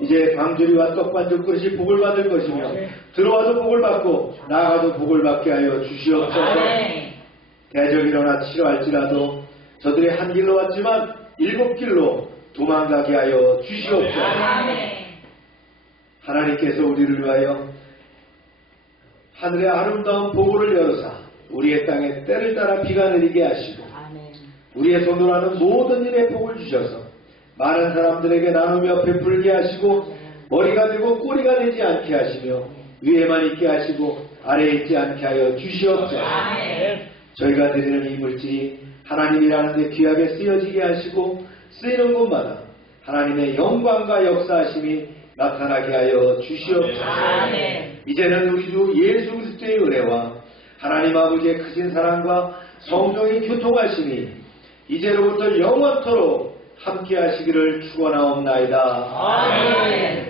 이제 광주리와 떡반죽 그릇이 복을 받을 것이며 들어와도 복을 받고 나가도 복을 받게 하여 주시옵소서. 아멘. 대적이 일어나 치료할지라도 저들이 한 길로 왔지만 7길로 도망가게 하여 주시옵소서. 아멘. 하나님께서 우리를 위하여 하늘의 아름다운 보고를 열어사 우리의 땅에 때를 따라 비가 내리게 하시고 아멘. 우리의 손으로 하는 모든 일에 복을 주셔서 많은 사람들에게 나누며 베풀게 하시고 머리가 되고 꼬리가 되지 않게 하시며 위에만 있게 하시고 아래에 있지 않게 하여 주시옵소서. 아멘. 저희가 드리는 이 물질이 하나님이라는 데 귀하게 쓰여지게 하시고 쓰이는 곳마다 하나님의 영광과 역사하심이 나타나게 하여 주시옵소서. 아멘. 이제는 우리 주 예수 그리스도의 은혜와 하나님 아버지의 크신 사랑과 성령의 교통하심이 이제로부터 영원토록 함께 하시기를 축원하옵나이다. 아멘.